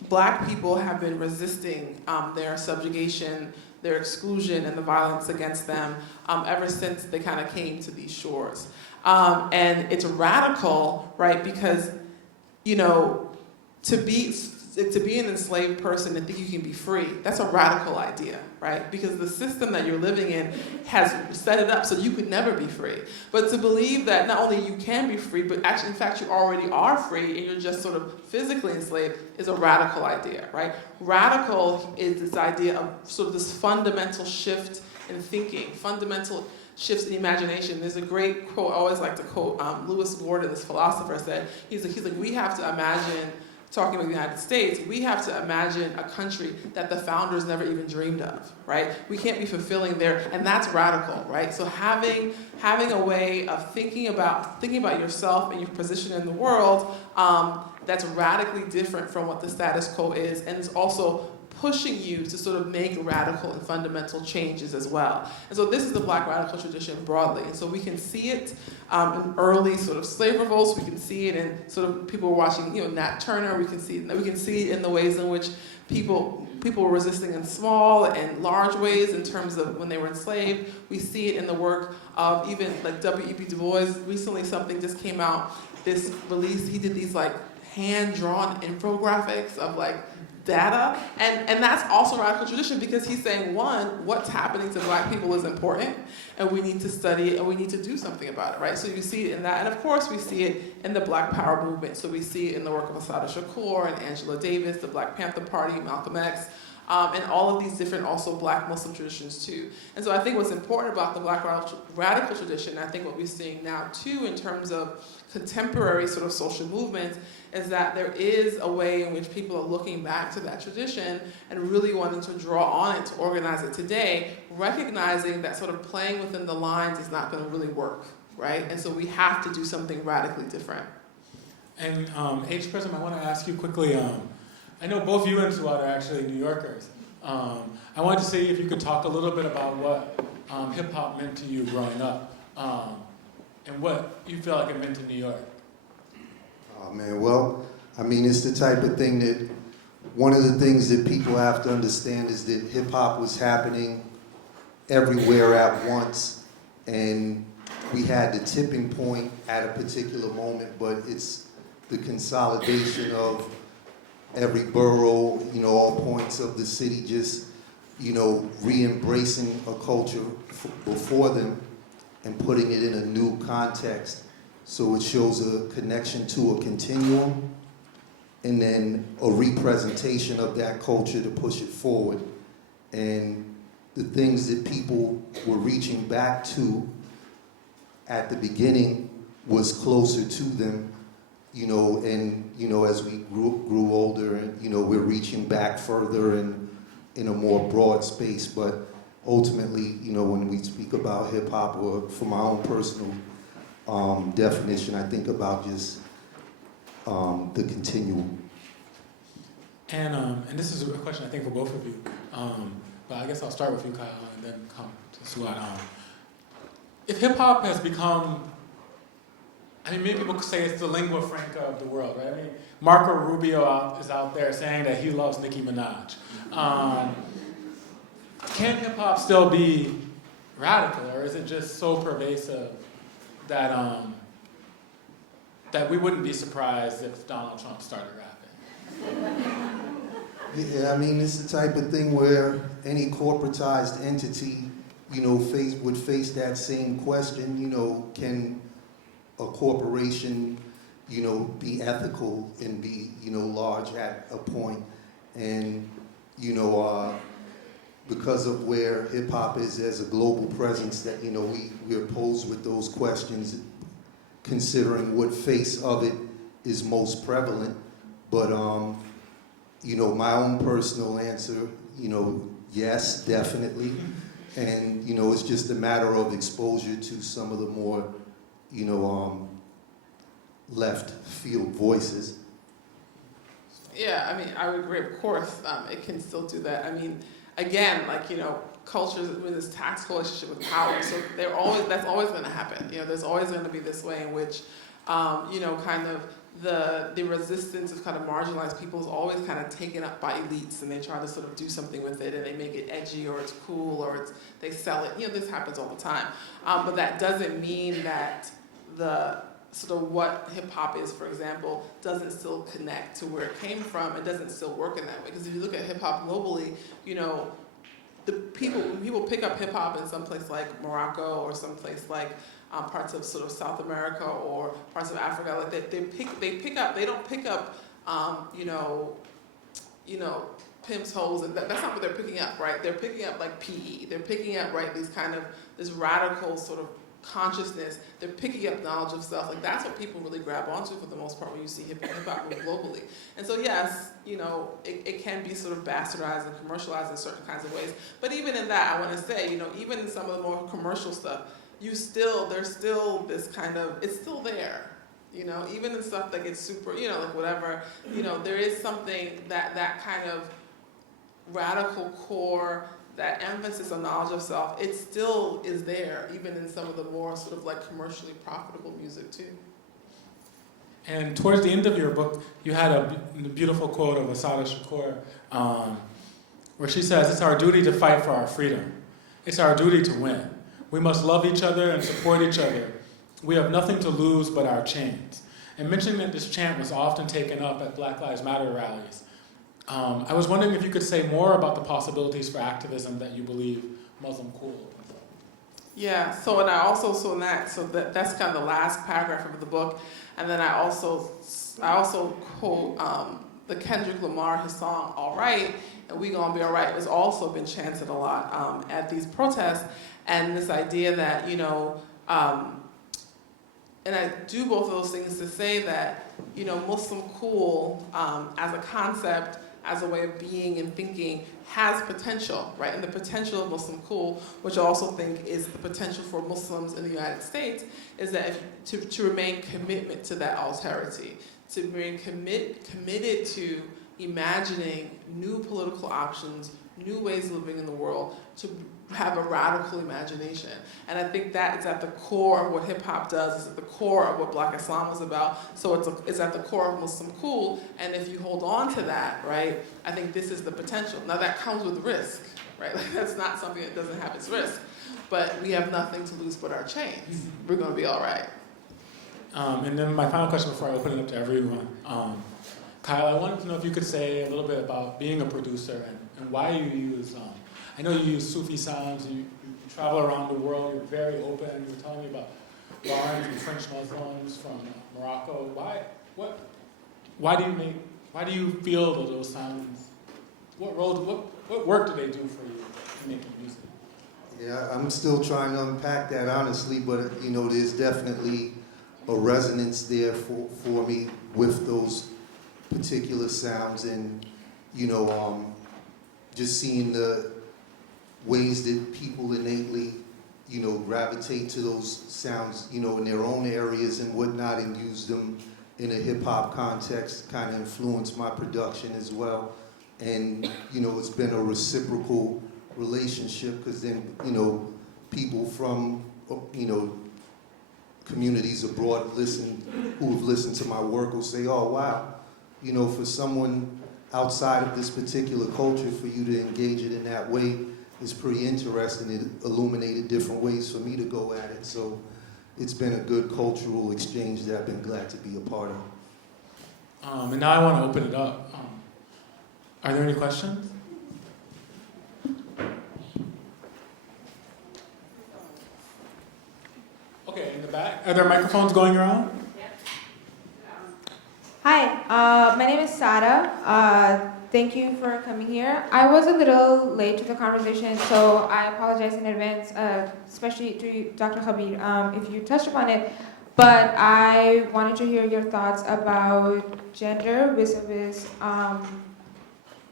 Black people have been resisting their subjugation, their exclusion, and the violence against them ever since they kind of came to these shores. And it's radical, right, because, to be an enslaved person and think you can be free, that's a radical idea, right? Because the system that you're living in has set it up so you could never be free. But to believe that not only you can be free, but actually, in fact, you already are free and you're just sort of physically enslaved is a radical idea, right? Radical is this idea of sort of this fundamental shift in thinking, fundamental shifts in imagination. There's a great quote, I always like to quote Lewis Gordon, this philosopher, said, he's like, we have to imagine, talking about the United States, we have to imagine a country that the founders never even dreamed of, right? We can't be fulfilling and that's radical, right? So having a way of thinking about yourself and your position in the world that's radically different from what the status quo is, and is also pushing you to sort of make radical and fundamental changes as well. And so this is the Black radical tradition broadly. And so we can see it in early sort of slave revolts. We can see it in sort of people watching, Nat Turner. We can see it in the ways in which people were resisting in small and large ways in terms of when they were enslaved. We see it in the work of even like W.E.B. Du Bois. Recently something just came out, this release, he did these like hand-drawn infographics of like data, and that's also radical tradition because he's saying, one, what's happening to black people is important, and we need to study it, and we need to do something about it, right? So you see it in that, and of course we see it in the Black Power movement. So we see it in the work of Assata Shakur and Angela Davis, the Black Panther Party, Malcolm X, and all of these different also black Muslim traditions too. And so I think what's important about the black radical tradition, I think what we're seeing now too in terms of contemporary sort of social movements, is that there is a way in which people are looking back to that tradition and really wanting to draw on it to organize it today, recognizing that sort of playing within the lines is not going to really work, right? And so we have to do something radically different. And H. Prism, I want to ask you quickly, I know both you and Suad are actually New Yorkers. I wanted to see if you could talk a little bit about what hip hop meant to you growing up, and what you feel like it meant to New York. Oh man, well, I mean, it's the type of thing that, one of the things that people have to understand is that hip hop was happening everywhere at once, and we had the tipping point at a particular moment, but it's the consolidation of every borough, all points of the city just, re-embracing a culture before them and putting it in a new context. So it shows a connection to a continuum and then a representation of that culture to push it forward. And the things that people were reaching back to at the beginning was closer to them, as we grew older, and we're reaching back further and in a more broad space. But ultimately, when we speak about hip hop, or for my own personal definition, I think about just the continuum. And this is a question I think for both of you, but I guess I'll start with you, Kyle, and then come to Suad. If hip hop has become, many people could say it's the lingua franca of the world, right? Marco Rubio is out there saying that he loves Nicki Minaj. Can hip hop still be radical, or is it just so pervasive that that we wouldn't be surprised if Donald Trump started rapping? Yeah, it's the type of thing where any corporatized entity, would face that same question. Can a corporation, be ethical and be, large at a point? And, because of where hip hop is as a global presence, that, we're posed with those questions, considering what face of it is most prevalent. But, my own personal answer, yes, definitely. And, it's just a matter of exposure to some of the more, left field voices. Yeah, I would agree, of course, it can still do that. Again, cultures with this tactical relationship with power, so that's always going to happen. There's always going to be this way in which, kind of the resistance of kind of marginalized people is always kind of taken up by elites, and they try to sort of do something with it, and they make it edgy, or it's cool, or they sell it. This happens all the time. But that doesn't mean that the sort of what hip hop is, for example, doesn't still connect to where it came from. It doesn't still work in that way. Because if you look at hip hop globally, when people pick up hip hop in some place like Morocco, or some place like parts of sort of South America or parts of Africa, like they don't pick up pimps, hoes, and that's not what they're picking up, right? They're picking up like PE. They're picking up, right, this radical sort of consciousness. They're picking up knowledge of self. That's what people really grab onto for the most part when you see hip hop globally. And so yes, it can be sort of bastardized and commercialized in certain kinds of ways. But even in that, I want to say, even in some of the more commercial stuff, there's still this kind of, it's still there. Even in stuff that gets super, whatever, there is something that kind of radical core, that emphasis on knowledge of self, it still is there, even in some of the more sort of commercially profitable music too. And towards the end of your book, you had a beautiful quote of Assata Shakur, where she says, "It's our duty to fight for our freedom. It's our duty to win. We must love each other and support each other. We have nothing to lose but our chains." And mentioning that this chant was often taken up at Black Lives Matter rallies, I was wondering if you could say more about the possibilities for activism that you believe Muslim cool. Yeah, so and I also that's kind of the last paragraph of the book, and then I also quote the Kendrick Lamar, his song "All Right" and "We Gonna Be All Right" has also been chanted a lot at these protests, and this idea that and I do both of those things to say that Muslim cool as a concept, as a way of being and thinking, has potential, right? And the potential of Muslim cool, which I also think is the potential for Muslims in the United States, is that to remain committed to that alterity, to remain committed to imagining new political options, new ways of living in the world, to have a radical imagination. And I think that is at the core of what hip hop does, it's at the core of what Black Islam is about, so it's at the core of Muslim cool, and if you hold on to that, right, I think this is the potential. Now that comes with risk, right? Like, that's not something that doesn't have its risk, but we have nothing to lose but our chains. We're gonna be all right. And then my final question before I open it up to everyone. Kyle, I wanted to know if you could say a little bit about being a producer and why you use, I know you use Sufi sounds, you travel around the world, you're very open, you're telling me about borrowing from French Muslims from Morocco. Why do you feel those sounds? What work do they do for you in making music? Yeah, I'm still trying to unpack that honestly, but there's definitely a resonance there for me with those particular sounds, and just seeing the ways that people innately gravitate to those sounds in their own areas and whatnot, and use them in a hip-hop context kind of influenced my production as well. And it's been a reciprocal relationship, because then people from communities abroad who have listened to my work will say, oh wow, for someone outside of this particular culture, for you to engage it in that way is pretty interesting. It illuminated different ways for me to go at it. So it's been a good cultural exchange that I've been glad to be a part of. And now I want to open it up. Are there any questions? Okay, in the back. Are there microphones going around? Hi, my name is Sada. Thank you for coming here. I was a little late to the conversation, so I apologize in advance, especially to you, Dr. Khabir, if you touched upon it. But I wanted to hear your thoughts about gender vis-a-vis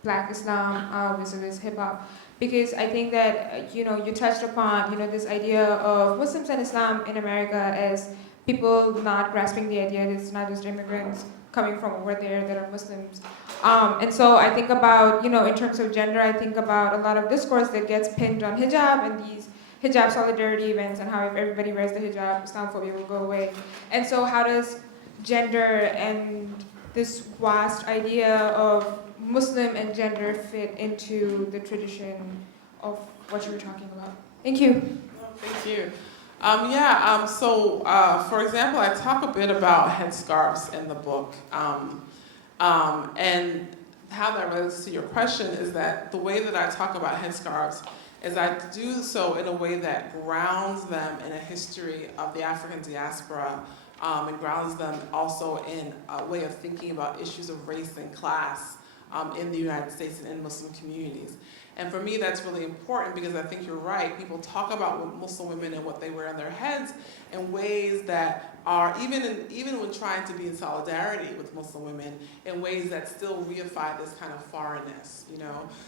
Black Islam, vis-a-vis hip-hop. Because I think that, you touched upon, this idea of Muslims and Islam in America as people not grasping the idea that it's not just immigrants coming from over there that are Muslims. And so I think about, in terms of gender, I think about a lot of discourse that gets pinned on hijab and these hijab solidarity events, and how if everybody wears the hijab, Islamophobia will go away. And so how does gender and this vast idea of Muslim and gender fit into the tradition of what you were talking about? Thank you. Thank you. For example, I talk a bit about headscarves in the book. And how that relates to your question is that the way that I talk about headscarves is I do so in a way that grounds them in a history of the African diaspora, and grounds them also in a way of thinking about issues of race and class in the United States and in Muslim communities. And for me, that's really important, because I think you're right. People talk about Muslim women and what they wear on their heads in ways that are, even when trying to be in solidarity with Muslim women, in ways that still reify this kind of foreignness,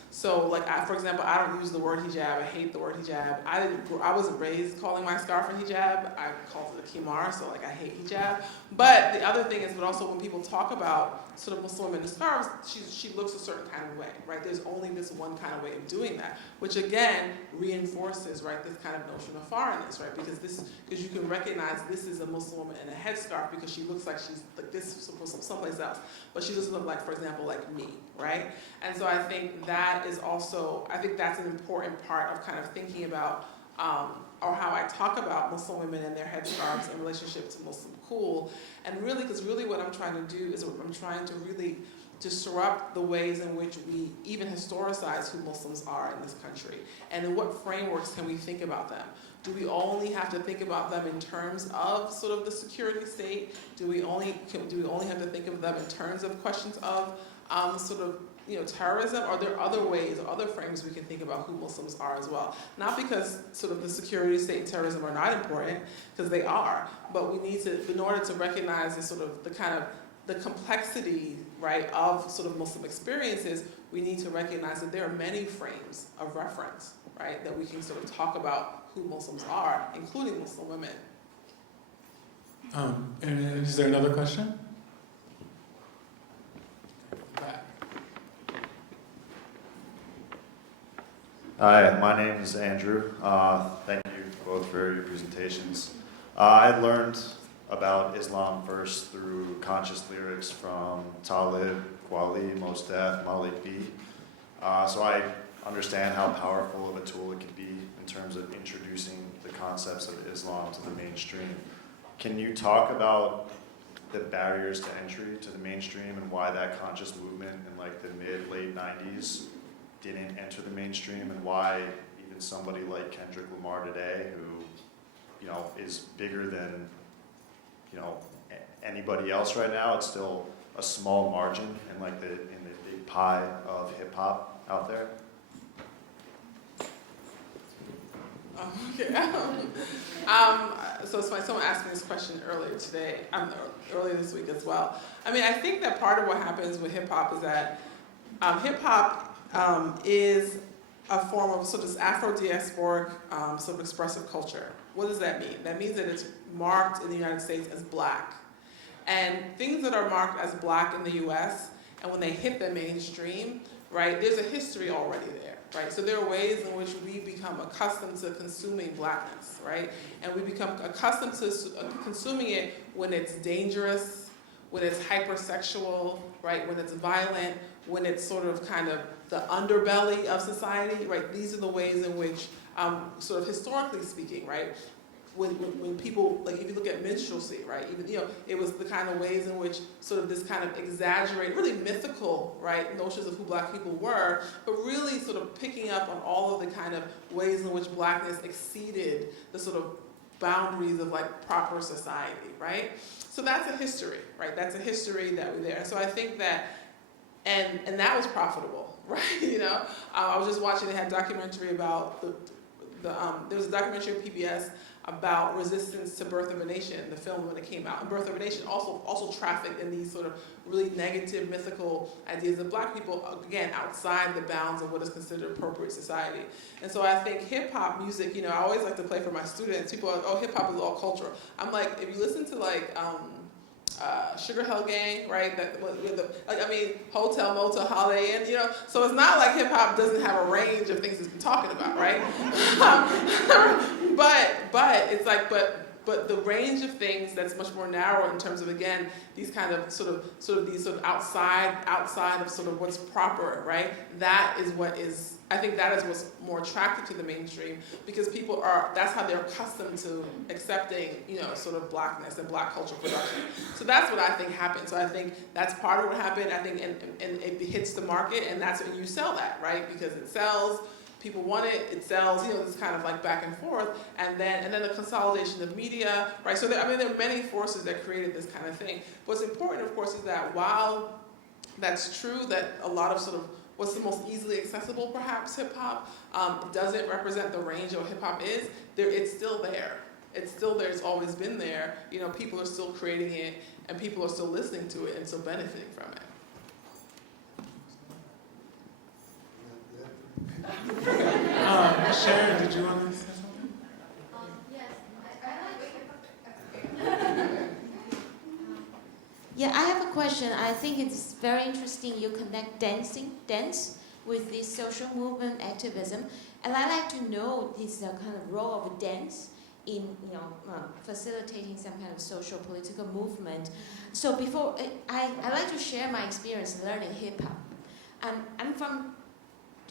So, for example, I don't use the word hijab. I hate the word hijab. I wasn't raised calling my scarf a hijab. I called it a khimar, so I hate hijab. But the other thing is, but also when people talk about sort of Muslim women in scarves, she looks a certain kind of way, right? There's only this one kind of way of doing that, which again reinforces, right, this kind of notion of foreignness, right? Because you can recognize this is a Muslim woman in a headscarf because she looks like she's like this someplace else, but she doesn't look like, for example, like me, right? And so I think that is also, I think that's an important part of kind of thinking about, or how I talk about Muslim women and their headscarves in relationship to Muslim cool. And really, because really what I'm trying to do is I'm trying to really disrupt the ways in which we even historicize who Muslims are in this country? And in what frameworks can we think about them? Do we only have to think about them in terms of sort of the security state? Do we only have to think of them in terms of questions of sort of terrorism? Are there other ways or other frames we can think about who Muslims are as well? Not because sort of the security state and terrorism are not important, because they are, but we need to, in order to recognize the sort of the complexity, right, of sort of Muslim experiences, we need to recognize that there are many frames of reference, right, that we can sort of talk about who Muslims are, including Muslim women. And is there another question? Back. Hi, my name is Andrew. Thank you both for your presentations. I learned about Islam first through conscious lyrics from Talib, Kweli, Mos Def, Malik B. So I understand how powerful of a tool it can be in terms of introducing the concepts of Islam to the mainstream. Can you talk about the barriers to entry to the mainstream and why that conscious movement in like the late 90s didn't enter the mainstream, and why even somebody like Kendrick Lamar today, who is bigger than anybody else right now, it's still a small margin in like the big pie of hip hop out there? Okay. So it's funny, someone asked me this question earlier today, earlier this week as well. I mean, I think that part of what happens with hip hop is that hip hop is a form of sort of Afro-diasporic sort of expressive culture. What does that mean? That means that it's marked in the United States as black. And things that are marked as black in the US, and when they hit the mainstream, right, there's a history already there, right? So there are ways in which we become accustomed to consuming blackness, right? And we become accustomed to consuming it when it's dangerous, when it's hypersexual, right? When it's violent, when it's sort of kind of the underbelly of society, right? These are the ways in which, sort of historically speaking, right? When people, like if you look at minstrelsy, right? Even, it was the kind of ways in which sort of this kind of exaggerated, really mythical, right, notions of who black people were, but really sort of picking up on all of the kind of ways in which blackness exceeded the sort of boundaries of like proper society, right? So that's a history, right? That's a history that we're there. So I think that, and that was profitable, right? I was just watching, they had a documentary about there was a documentary on PBS about resistance to Birth of a Nation, the film when it came out. And Birth of a Nation also trafficked in these sort of really negative, mythical ideas of black people, again, outside the bounds of what is considered appropriate society. And so I think hip-hop music, I always like to play for my students. People are like, oh, hip-hop is all cultural. I'm like, if you listen to like, Sugar Hill Gang, right? Hotel, Motel, Holiday Inn, so it's not like hip hop doesn't have a range of things it's been talking about, right? but it's like, but the range of things that's much more narrow in terms of, again, these kind of sort of these sort of outside of sort of what's proper, right? That is what is, I think that is what's more attractive to the mainstream, because people that's how they're accustomed to accepting, sort of blackness and black cultural production. So that's what I think happened. So I think that's part of what happened. I think, and it hits the market, and that's when you sell that, right? Because it sells, people want it, it sells, this kind of like back and forth, and then the consolidation of media, right? So there are many forces that created this kind of thing. What's important, of course, is that while that's true that a lot of sort of what's the most easily accessible, perhaps, hip-hop, doesn't represent the range of what hip-hop is, it's still there. It's still there, it's always been there. People are still creating it, and people are still listening to it and still benefiting from it. Sharon, did you want to say something? Yeah, I have a question. I think it's very interesting you connect dance with this social movement activism, and I'd like to know this kind of role of dance in facilitating some kind of social political movement. So before I like to share my experience learning hip hop. I'm from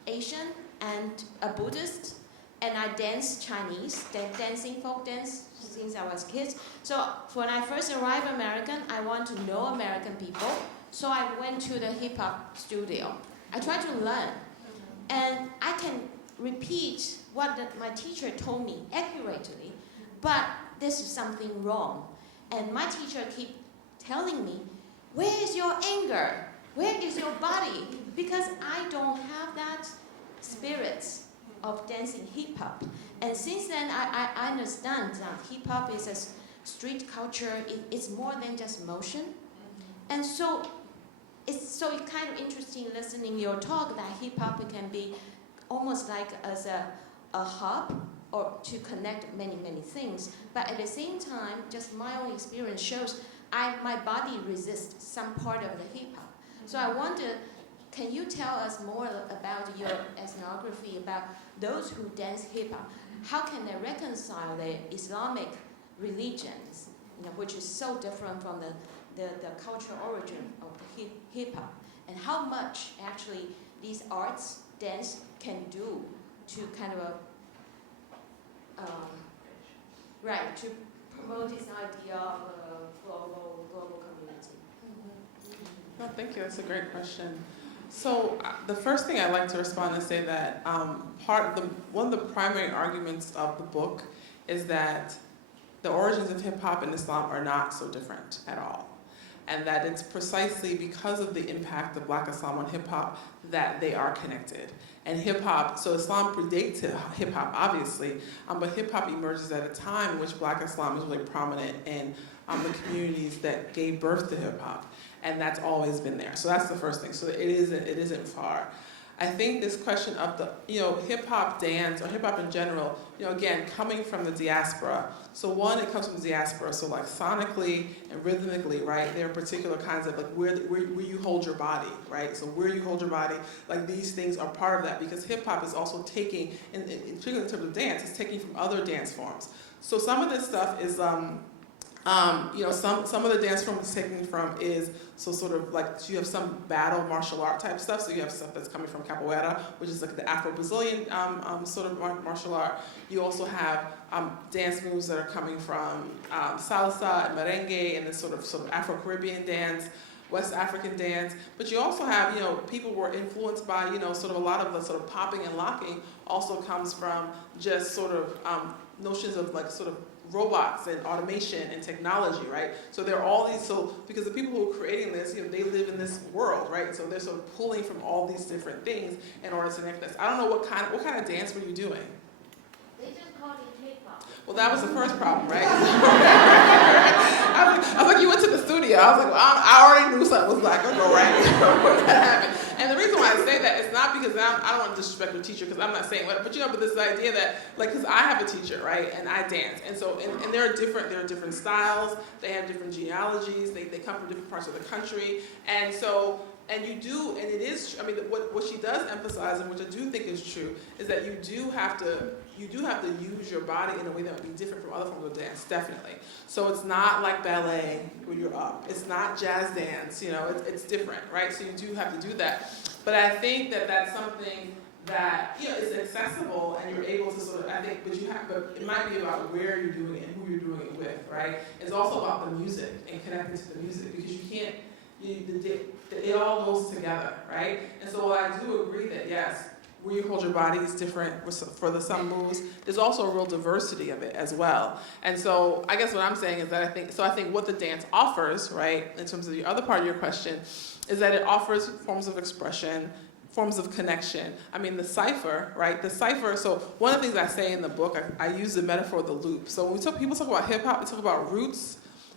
Asian and a Buddhist, and I dance Chinese, dancing folk dance since I was kids. So when I first arrived American, I want to know American people. So I went to the hip hop studio. I tried to learn, and I can repeat what my teacher told me accurately, but this is something wrong. And my teacher keep telling me, where is your anger? Where is your body? Because I don't have that spirit of dancing hip hop. And since then, I understand that hip hop is a street culture. It's more than just motion. And so it's kind of interesting listening your talk that hip hop can be almost like as a hub or to connect many, many things. But at the same time, just my own experience shows my body resists some part of the hip hop. So I wonder, can you tell us more about your ethnography, about those who dance hip hop? How can they reconcile the Islamic religions, which is so different from the cultural origin of the hip hop? And how much actually these arts, dance, can do to kind of to promote this idea of a global community. No, thank you. That's a great question. So the first thing I'd like to respond is say that one of the primary arguments of the book is that the origins of hip hop and Islam are not so different at all. And that it's precisely because of the impact of Black Islam on hip hop that they are connected. And hip hop, so Islam predates hip hop, obviously, but hip hop emerges at a time in which Black Islam is really prominent in the communities that gave birth to hip hop. And that's always been there. So that's the first thing. So it isn't far. I think this question of the, hip hop dance or hip hop in general, again, coming from the diaspora. So one, it comes from the diaspora. So like sonically and rhythmically, right? There are particular kinds of like where you hold your body, right? So where you hold your body, like these things are part of that because hip hop is also taking, particularly in terms of dance, it's taking from other dance forms. So some of this stuff is, some of the dance forms it's taken from is sort of like you have some battle martial art type stuff. So you have stuff that's coming from capoeira, which is like the Afro-Brazilian sort of martial art. You also have dance moves that are coming from salsa and merengue and this sort of Afro-Caribbean dance, West African dance. But you also have people were influenced by sort of a lot of the sort of popping and locking also comes from just sort of notions of like sort of robots and automation and technology, right? So there are all these, because the people who are creating this, they live in this world, right? So they're sort of pulling from all these different things in order to connect this. I don't know what kind of dance were you doing? They just called it hip hop. Well, that was the first problem, right? I was like, you went to the studio. I was like, well, I already knew something was not going to go right when that happened. And the reason why I say that is not because I don't want to disrespect your teacher because I'm not saying what, but but this idea that because I have a teacher, right, and I dance, and so and there are different styles. They have different genealogies. They come from different parts of the country, and so. And you do, and it is, what she does emphasize, and which I do think is true, is that you do have to use your body in a way that would be different from other forms of dance, definitely. So it's not like ballet where you're up. It's not jazz dance, it's different, right? So you do have to do that. But I think that that's something that, is accessible and you're able to sort of, but it might be about where you're doing it and who you're doing it with, right? It's also about the music and connecting to the music because you can't, it all goes together, right? And so I do agree that, yes, where you hold your body is different for some moves. There's also a real diversity of it as well. And so I guess what I'm saying is that I think what the dance offers, right, in terms of the other part of your question, is that it offers forms of expression, forms of connection. The cipher, right? The cipher, so one of the things I say in the book, I use the metaphor of the loop. So when people talk about hip hop, we talk about roots,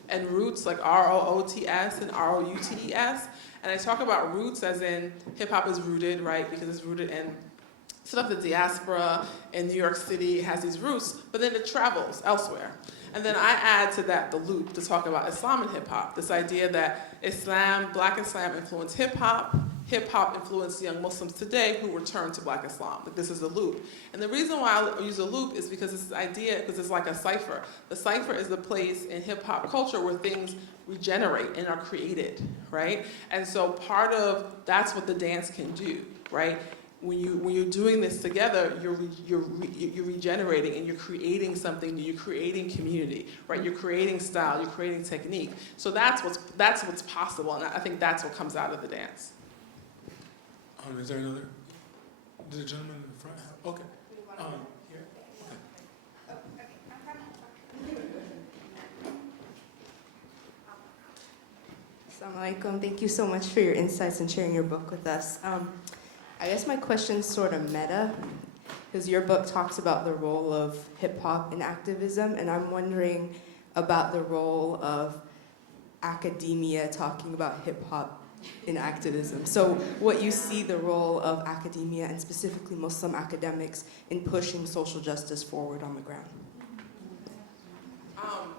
and roots like R-O-O-T-S and R-O-U-T-E-S. And I talk about roots as in hip-hop is rooted, right, because it's rooted in sort of the diaspora in New York City. It has these roots, but then it travels elsewhere. And then I add to that the loop to talk about Islam and hip-hop, this idea that Black Islam influenced hip-hop influenced young Muslims today who return to Black Islam. Like this is a loop. And the reason why I use a loop is because it's this idea, because it's like a cipher. The cipher is the place in hip-hop culture where things regenerate and are created, right? And so that's what the dance can do, right? when you're doing this together, you're regenerating and you're creating something new. You're creating community, right? You're creating style. You're creating technique. So that's what's possible, and I think that's what comes out of the dance. Is there another? Did the gentleman in the front have? Okay. Here. Assalamu alaikum. Thank you so much for your insights and sharing your book with us. I guess my question's sort of meta, because your book talks about the role of hip-hop in activism, and I'm wondering about the role of academia talking about hip-hop in activism. So what you see the role of academia, and specifically Muslim academics, in pushing social justice forward on the ground.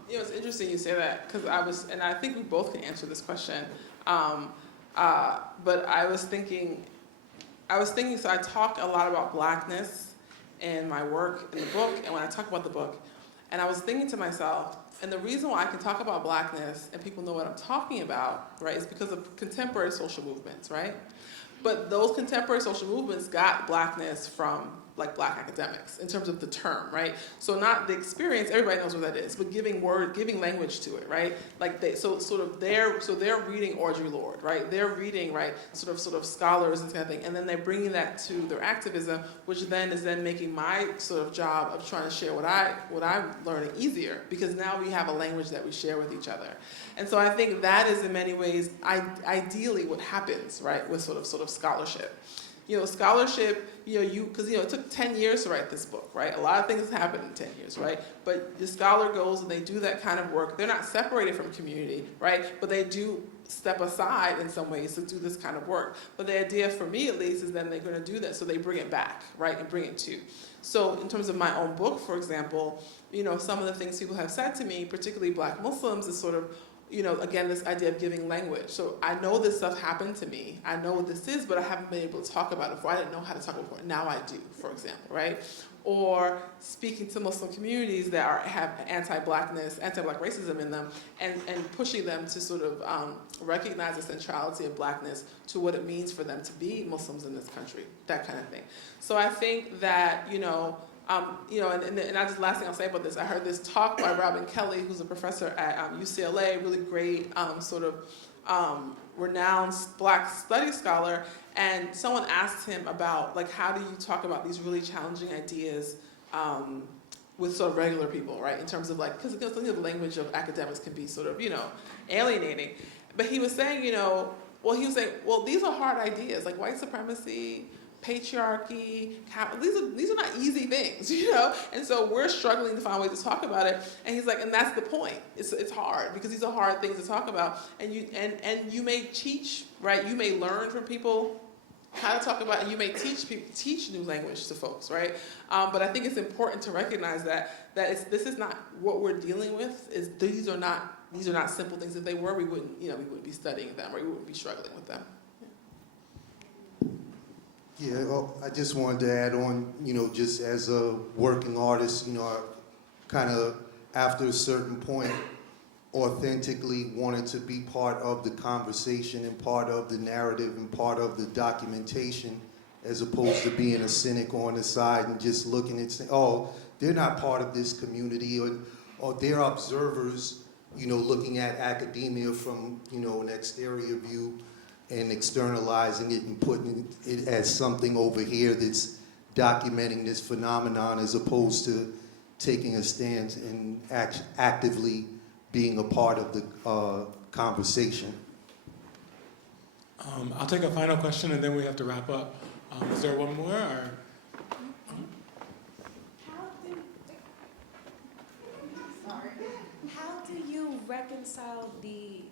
It's interesting you say that, because and I think we both can answer this question, but I was thinking, so I talk a lot about blackness in my work in the book, and when I talk about the book, and I was thinking to myself, and the reason why I can talk about blackness and people know what I'm talking about, right, is because of contemporary social movements, right? But those contemporary social movements got blackness from like black academics in terms of the term, right? So not the experience, everybody knows what that is, but giving language to it, right? Like they're reading Audre Lorde, right? They're reading, right, sort of scholars and this kind of thing, and then they're bringing that to their activism, which then is making my sort of job of trying to share what I'm learning easier, because now we have a language that we share with each other. And so I think that is in many ways ideally what happens, right, with sort of scholarship. Scholarship, because it took 10 years to write this book, right? A lot of things happen in 10 years, right? But the scholar goes and they do that kind of work. They're not separated from community, right? But they do step aside in some ways to do this kind of work. But the idea for me, at least, is then they're going to do that, so they bring it back, right, and bring it to. So in terms of my own book, for example, some of the things people have said to me, particularly Black Muslims, is sort of, again, this idea of giving language. So I know this stuff happened to me. I know what this is, but I haven't been able to talk about it before. I didn't know how to talk about it before. Now I do, for example, right? Or speaking to Muslim communities that have anti-blackness, anti-black racism in them, and pushing them to sort of recognize the centrality of blackness to what it means for them to be Muslims in this country, that kind of thing. So I think that, and I just last thing I'll say about this, I heard this talk by Robin Kelly, who's a professor at UCLA, really great renowned Black studies scholar, and someone asked him about, like, how do you talk about these really challenging ideas with sort of regular people, right, in terms of, like, because the language of academics can be sort of, alienating. But he was saying, these are hard ideas, like white supremacy, patriarchy, these are not easy things, and so we're struggling to find ways to talk about it. And he's like, and that's the point. It's hard because these are hard things to talk about, and you may teach, right? You may learn from people how to talk about, and you may teach new language to folks, right? But I think it's important to recognize that this is not what we're dealing with. These are not simple things. If they were, we wouldn't be studying them, or we wouldn't be struggling with them. Yeah, well, I just wanted to add on, just as a working artist, I kind of, after a certain point, authentically wanted to be part of the conversation and part of the narrative and part of the documentation, as opposed to being a cynic on the side and just looking and saying, oh, they're not part of this community, or they're observers, looking at academia from, an exterior view, and externalizing it and putting it as something over here that's documenting this phenomenon, as opposed to taking a stance and actively being a part of the conversation. I'll take a final question and then we have to wrap up. Is there one more? Or? How do you reconcile the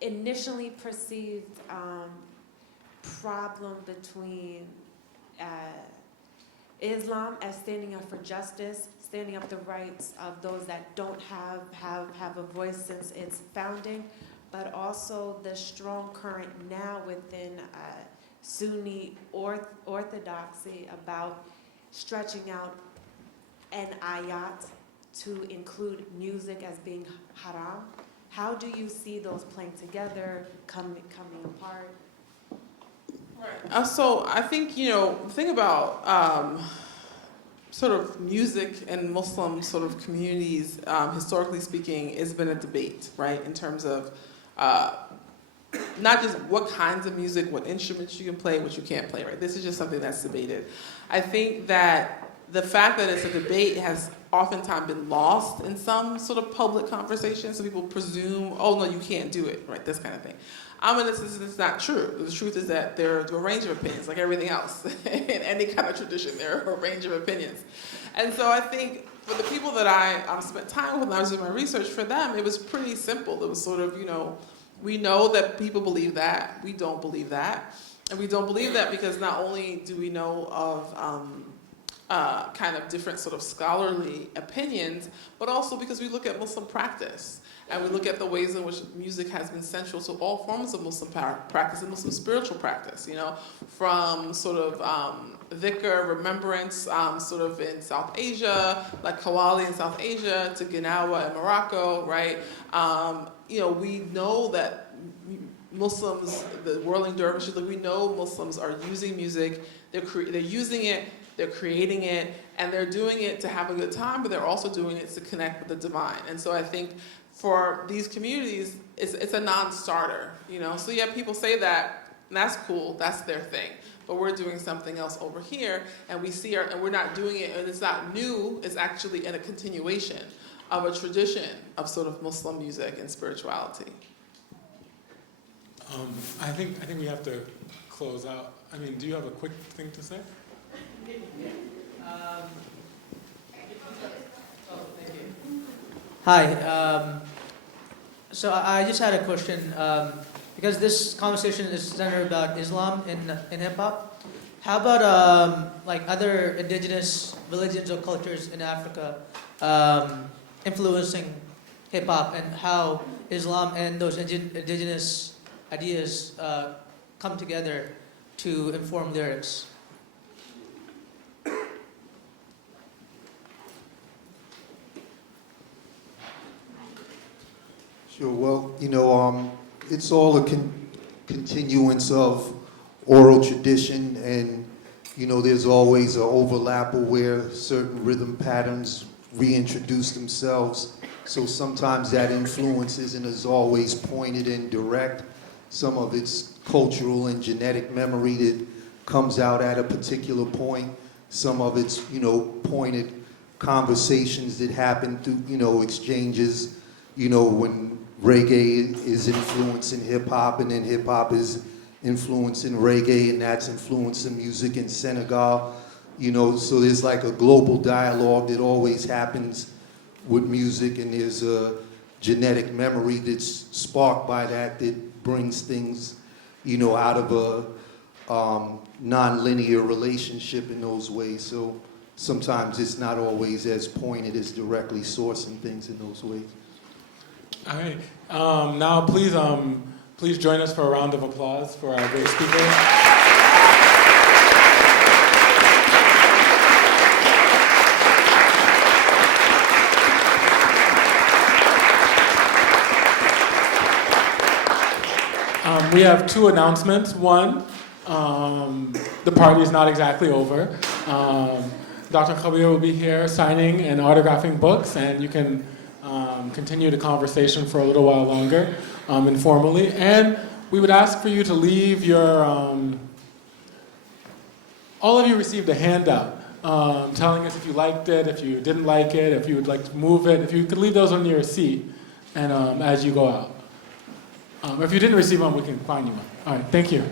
initially perceived problem between Islam as standing up for justice, standing up the rights of those that don't have a voice since its founding, but also the strong current now within Sunni orthodoxy about stretching out an ayat to include music as being haram, How do you see those playing together, coming apart? So I think, the thing about sort of music and Muslim sort of communities, historically speaking, has been a debate, right, in terms of not just what kinds of music, what instruments you can play, what you can't play, right? This is just something that's debated. I think that the fact that it's a debate has oftentimes been lost in some sort of public conversation. So people presume, oh, no, you can't do it, right? This kind of thing. I'm going to say it's not true. The truth is that there are a range of opinions, like everything else. In any kind of tradition, there are a range of opinions. And so I think for the people that I spent time with when I was doing my research, for them, it was pretty simple. It was sort of, we know that people believe that. We don't believe that. And we don't believe that because not only do we know of kind of different sort of scholarly opinions, but also because we look at Muslim practice. And we look at the ways in which music has been central to all forms of Muslim practice and Muslim spiritual practice, from sort of dhikr, remembrance, sort of in South Asia, like Qawwali in South Asia, to Ginawa in Morocco, right? We know that Muslims, the whirling dervishes, we know Muslims are using music, they're using it, they're creating it, and they're doing it to have a good time, but they're also doing it to connect with the divine. And so I think for these communities, it's a non-starter, So yeah, people say that, and that's cool, that's their thing. But we're doing something else over here, and and we're not doing it, and it's not new, it's actually in a continuation of a tradition of sort of Muslim music and spirituality. I think we have to close out. I mean, do you have a quick thing to say? Hi. So I just had a question. Because this conversation is centered about Islam in hip hop. How about like other indigenous religions or cultures in Africa influencing hip hop, and how Islam and those indigenous ideas come together to inform lyrics? Sure. Well, it's all a continuance of oral tradition, and there's always an overlap where certain rhythm patterns reintroduce themselves. So sometimes that influence isn't as always pointed and direct. Some of it's cultural and genetic memory that comes out at a particular point. Some of it's pointed conversations that happen through exchanges. When reggae is influencing hip-hop, and then hip-hop is influencing reggae, and that's influencing music in Senegal. So there's like a global dialogue that always happens with music, and there's a genetic memory that's sparked by that brings things, out of a non-linear relationship in those ways. So sometimes it's not always as pointed as directly sourcing things in those ways. All right. Now, please join us for a round of applause for our great speaker. We have two announcements. One, the party is not exactly over. Dr. Khabir will be here signing and autographing books, and you can continue the conversation for a little while longer, informally. And we would ask for you to leave your, all of you received a handout telling us if you liked it, if you didn't like it, if you would like to move it. If you could leave those on your seat and as you go out. If you didn't receive one, we can find you one. All right, thank you.